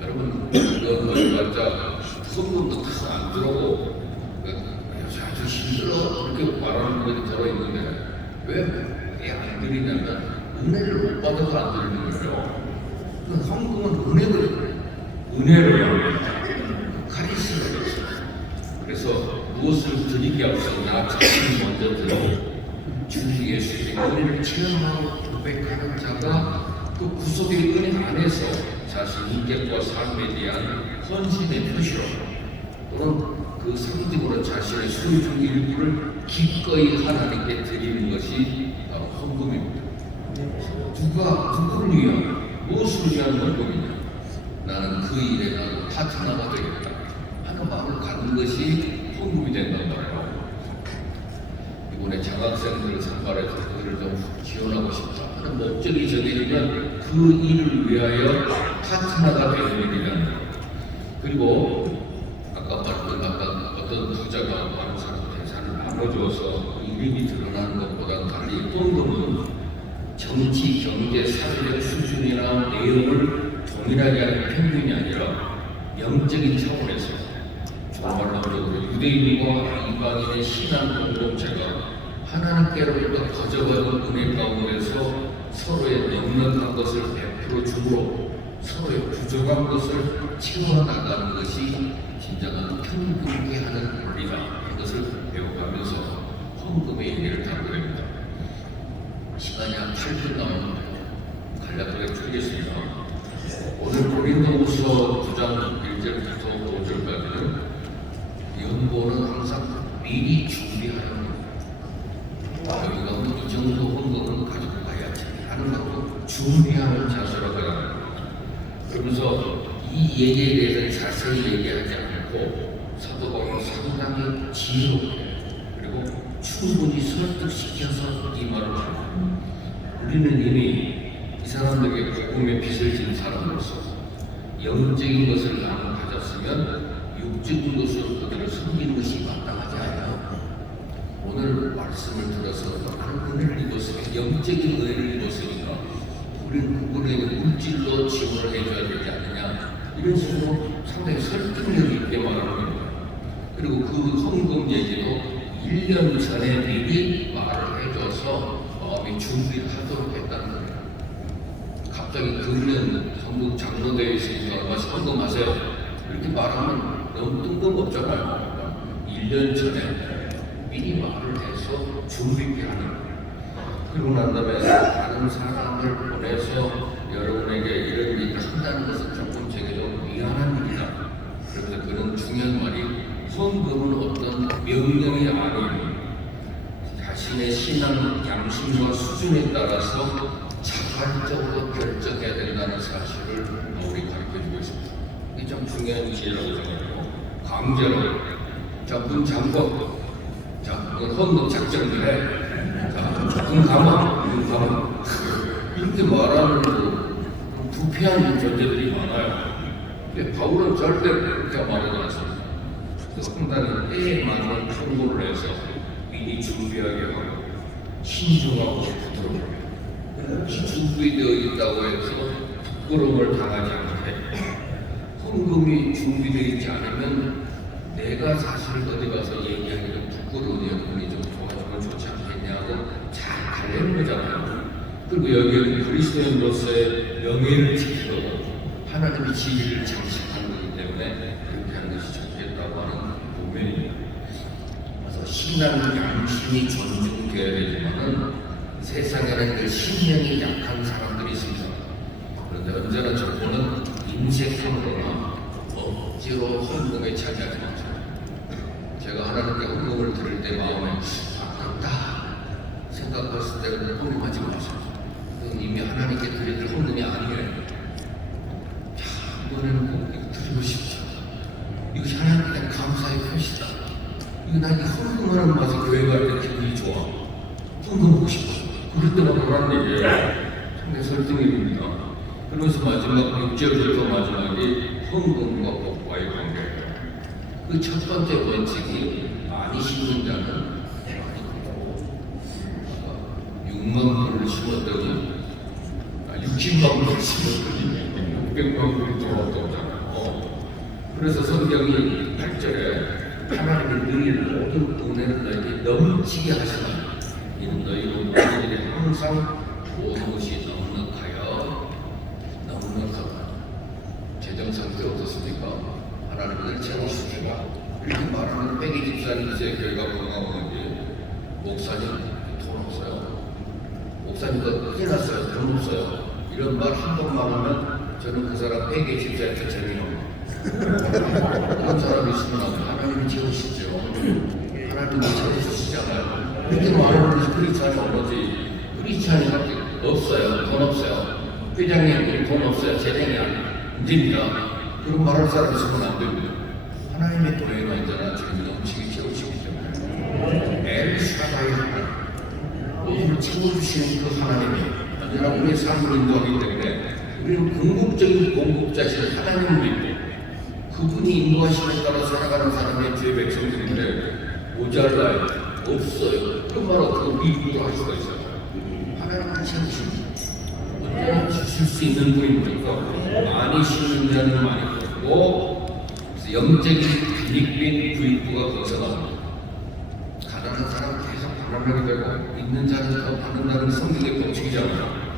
여러분 연보를 갖자 소금도 다 안 들어오고 아주 힘들어 그렇게 말하는 것이 들어있는데 왜 안 드리냐면 은혜를 못 받아서 안 드리는 거예요. 헌금은 은혜거든요. 은혜를 말합니다. 카리스가 있어요. 그래서 무엇을 드리기 앞서 나 자신이 먼저 드리고 주 예수의 은혜를 체험하고 고백하는 자가 그 구속의 은혜 안에서 자신 인격과 삶에 대한 헌신의 표시로 또는 그 상징으로 자신의 소유중 일부를 기꺼이 하나님께 드리는 것이 바로 헌금입니다. 누구를 위한 무엇을 위한 헌금이냐? 나는 그 일에 나도 파트너가 되겠다 하는 마음을 갖는 것이 헌금이 된단 말이에요. 이번에 장학생들 선발해서 그들을 좀 지원하고 싶다 하는 목적이 정해지면 그 일을 위하여 파트너가 되는 일이라는 거예요. 그리고 아까 말했던 어떤 부자가 많은 사람 재산을 나눠줘서 이름이 드러나는 것보다 달리 헌금은 정치, 경제, 사회적 수준이나 내용을 동일하게 하는 평균이 아니라 영적인 차원에서 정말로 유대인과 이방인의 신앙 공동체가 하나님께로부터 거저가는 은혜 가운데서 서로의 넉넉한 것을 베풀어 주고 서로의 부족한 것을 채워나가는 것이 진정한 평균케 하는 원리다. 이것을 배워가면서 헌금의 의미를 다루게 됩니다. 시간이 한 8분 남았는데 간략하게 줄이겠습니다. 오늘 고린도후서 9장 1절부터 5절까지는 연보는 항상 미리 준비하는 것. 여기가 이 정도 헌금은 가지고 가야지 하는 것도 준비하는 자세로 가야 합니다. 그러면서 이 얘기에 대해서 자세히 얘기하지 않고 사도 바울은 상당히 지혜롭게 그리고 충분히 설득시켜서 이 말을 합니다. 우리는 이미 이 사람들에게 복음의 빚을 진 사람으로서 영적인 것을 나눠 가졌으면 육적인 것으로 그들을 섬기는 것이 마땅하지 않아요. 오늘 말씀을 들어서 나는 은혜를 입었으면 영적인 은혜를 입었으니까 우리는 그분에게 물질로 지원을 해줘야 되지 않느냐 이런 식으로 상당히 설득력 있게 말하는 겁니다. 그리고 그 헌금 얘기도 1년 전에 미리 말을 해줘서 마음이 준비를 하도록 했다는 거예요. 갑자기 금년 성국 장로되어 있으니까 와서 헌금하세요 이렇게 말하면 너무 뜬금없잖아요. 1년 전에 미리 말을 해서 준비케 하는 거예요. 그러고 난 다음에 다른 사람을 보내서 여러분에게 이런 일을 한다는 것은 조금 제게 좀 미안한 일이다. 그래서 그런 중요한 말이 헌금은 어떤 명령이 아닌 자신의 신앙 양심과 수준에 따라서 자발적으로 결정해야 된다는 사실을 우리 가르쳐주고 있습니다. 이게 좀 중요한 이해라고 생각하고 강제로 자, 문 잠궈 자, 헌금 작정을 해 자, 문 감아 이렇게 말하는 부패한 존재들이 많아요. 근데 바울은 절대 그렇게 말하지 않습니다. 상당히 때에 맞는 통보를 해서 미리 준비하게 하고 신중하고 부드럽게 혹시 준비되어 있다고 해서 부끄러움을 당하지 않게 헌금이 준비되어 있지 않으면 내가 사실 어디 가서 얘기하기 좀 부끄러운 여러분이 좀 도와주면 좋지 않겠냐고 잘 가려는 거잖아요. 그리고 여기에는 그리스도인으로서의 명예를 지키고 하나님의 지위를 장식하는 거기 때문에 그렇게 하는 것이 좋겠다고 하는 부분입니다. 그래서 신앙 양심이 존중되어야 되지만은 세상에는 그 신령이 약한 사람들이 있습니다. 그런데 언제나 저는 인색함으로나 억지로 헌금에 차지하지 마세요. 제가 하나님께 헌금을 드릴 때 마음에 아깝다 생각했을 때는 헌금하지 마세요. 그건 이미 하나님께 드릴 헌금이 아니에요. 자, 이번에는 꼭 드리고 싶죠. 이것이 하나님께 감사의 표시다. 이거 나 이 헌금하는 맛에 교회 갈 때 기분이 좋아. 헌금하고 싶어. 그럴 때마다 하라는 얘기예요. 상당히 설득입니다. 그러면서 마지막 6절부터 마지막이 헌금과 복과의 관계예요. 그 첫 번째 원칙이 많이 심는 자는 많이 6만 불을 심었더니 60만 불을 심었더니 600만 불이 들어왔다고. 그래서 성경이 8절에 하나님이 너희 모든 은혜를 너에게 넘치게 하시나 이는 너희 모든들이 항상 모든 것이 넉넉하다. 재정 상태 어떻습니까? 하나님을 채우시고 이렇게 말하는 백이 집사님 제 교회가 고마웠는데 목사님 돈 없어요. 목사님 큰일 났어요. 돈 없어요. 이런 말 한 번만 하면 저는 그 사람 백이 집사한테 재미없는 그런 사람이 있으면 하나님이 채우시죠. 하나님이 채우시잖아요. 이렇게 말하는 크리스찬이 없는지 크리스찬이밖에 없어요. 돈 없어요. 회장님 우리 돈 없어요. 재정이 문제입니다. 그런 말할 사람 있으면 안 됩니다. 하나님의 돈에 언제나 지금 넘치게 채우시기 때문에 엘샤다이 하나님 우리를 채워주시는 그 하나님이 언제나 우리의 삶을 인도하기 때문에 우리는 궁극적인 공급자신 하나님을 믿고 그분이 인도하심에 따라 살아가는 사람의 주의 백성들인데 모자라요. 없어요. 그런 말 어떻게 믿고 할 수가 있어요. 하나님을 채우십니다. 언제나 주실 수 있는 분입니까? 많이 쉬는 자는 많이 받고 영적인 빈익빈 부익부가 거기서 나옵니다. 가난한 사람 계속 가난하게 되고 있는 자는 더 받는다는 성경의 법칙이잖아요.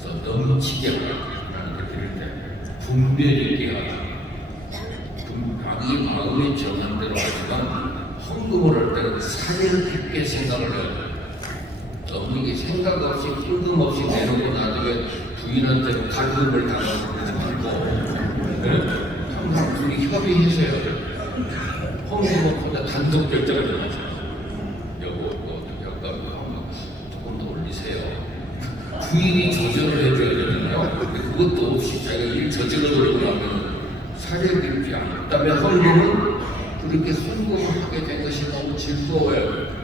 그래서 넘치게 하라는 게 드릴 때 분별 있게 하라. 자기 마음에 정한 대로 하지만 헌금을 할 때는 사례를 깊게 생각을 해야 돼요. 너무 이게 생각 없이 뜬금없이 내놓고 나중에 부인한테 갈등을 당하고 그러지 말고 항상 둘이 협의해서 해야 돼요. 헌금은 혼자 단독 결정을 해야죠. 여보, 약간 조금 더 올리세요. 부인이 조절을 해줘야 되거든요. 근데 그것도 없이 자기가 일 저질러 버리고 나면 사례 깊지 않아요. 그 다음에 헌금은 그렇게 헌금을 하게 된 것이 너무 즐거워요.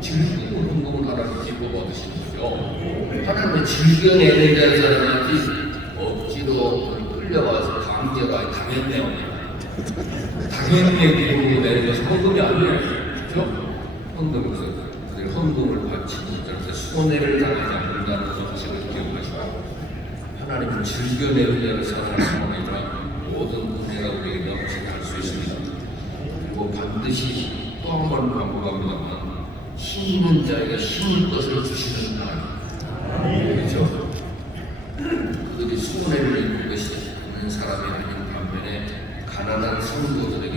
즐기고 헌금을 하라는 기고 받으시는 거죠. 하나님은 즐겨내는 자의 사람이지 억지로 끌려와서 강제로 당했네요. 당했네 기분으로 내는 것은 헌금이 아니에요. 그렇죠? 헌금에서 그들 헌금을 바치는 자한테 손해를 당하지 않는다는 사실을 기억하시고 하나님은 즐겨내는 자를 사랑하는 아니라 모든 은혜가 우리에게 넘치게 할 수 있습니다. 그리고 반드시 또 한 번 반복합니다만 힘 있는 자에게 힘을 것을 주시는 하나님. 그렇죠? 그들이 수고를 입는 것이 있는 사람이 아닌 반면에 가난한 성도들에게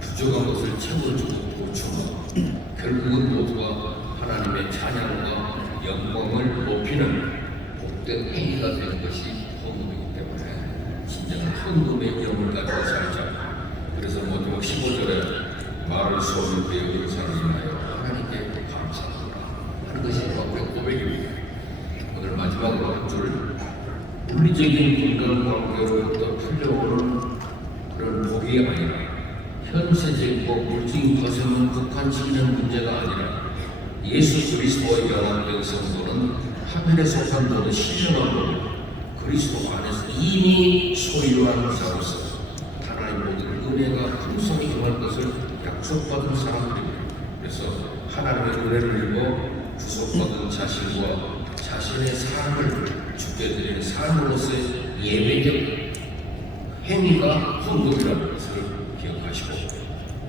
부족한 것을 채워주고 보충하고 결국은 모두가 하나님의 찬양과 영광을 높이는 복된 행위가 되는 것이 헌금이기 때문에 진정한 헌금의 영을 가지고 살자. 그래서 마지막 15절에 말을 수없는 배우를 사랑하여 하나님께 감사하노라 하는 것이 우리의 고백입니다. 오늘 마지막으로 한 줄, 물리적인 인간관계로부터 풀려오는 그런 복이 아니라 현세적이고 물질인 것에는 국한시키는 문제가 아니라 예수 그리스도와 연합된 성도는 하늘에 속한 모든 신령한 것 그리스도 안에서 이미 소유한 자로서 하나님 모든 은혜가 풍성히 임할 것을 약속받은 사람들입니다. 그래서 하나님의 은혜를 입어 구속받은 자신과 자신의 삶을 주께 드리는 삶으로서의 예배적 행위가 헌금이라는 것을 기억하시고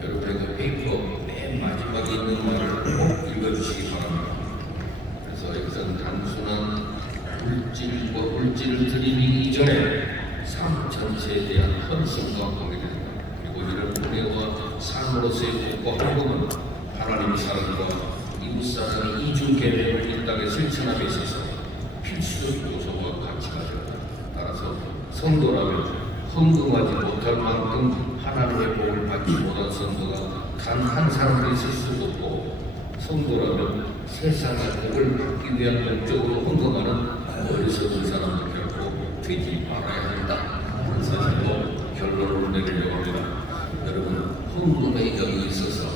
여러분의 그 페이퍼 맨 마지막에 있는 말을 꼭 읽어주시기 바랍니다. 그래서 여기서는 단순한 물질을 드리기 이전에 삶 전체에 대한 헌신과 공개됩니다. 그리고 이런 은혜와 삶으로서의 복과 헌금은 하나님의 사랑과 이웃사랑의 이중 계명을 이 땅에 실천함에 있어서 필수적 요소와 가치가 되었다. 따라서 성도라면 헌금하지 못할 만큼 하나님의 복을 받지 못한 성도가 단 한 사람도 있을 수도 없고 성도라면 세상의 복을 받기 위한 목적으로 헌금하는 어리석은 사람도 결코 되지 말아야 한다. 그런 사실로 결론을 내리려고 합니다. 여러분 헌금의 영이 있어서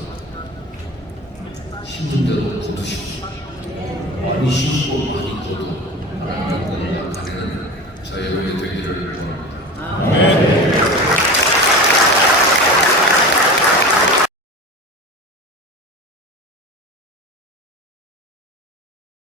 힘든 대로 거두십시오. 많이 쉬고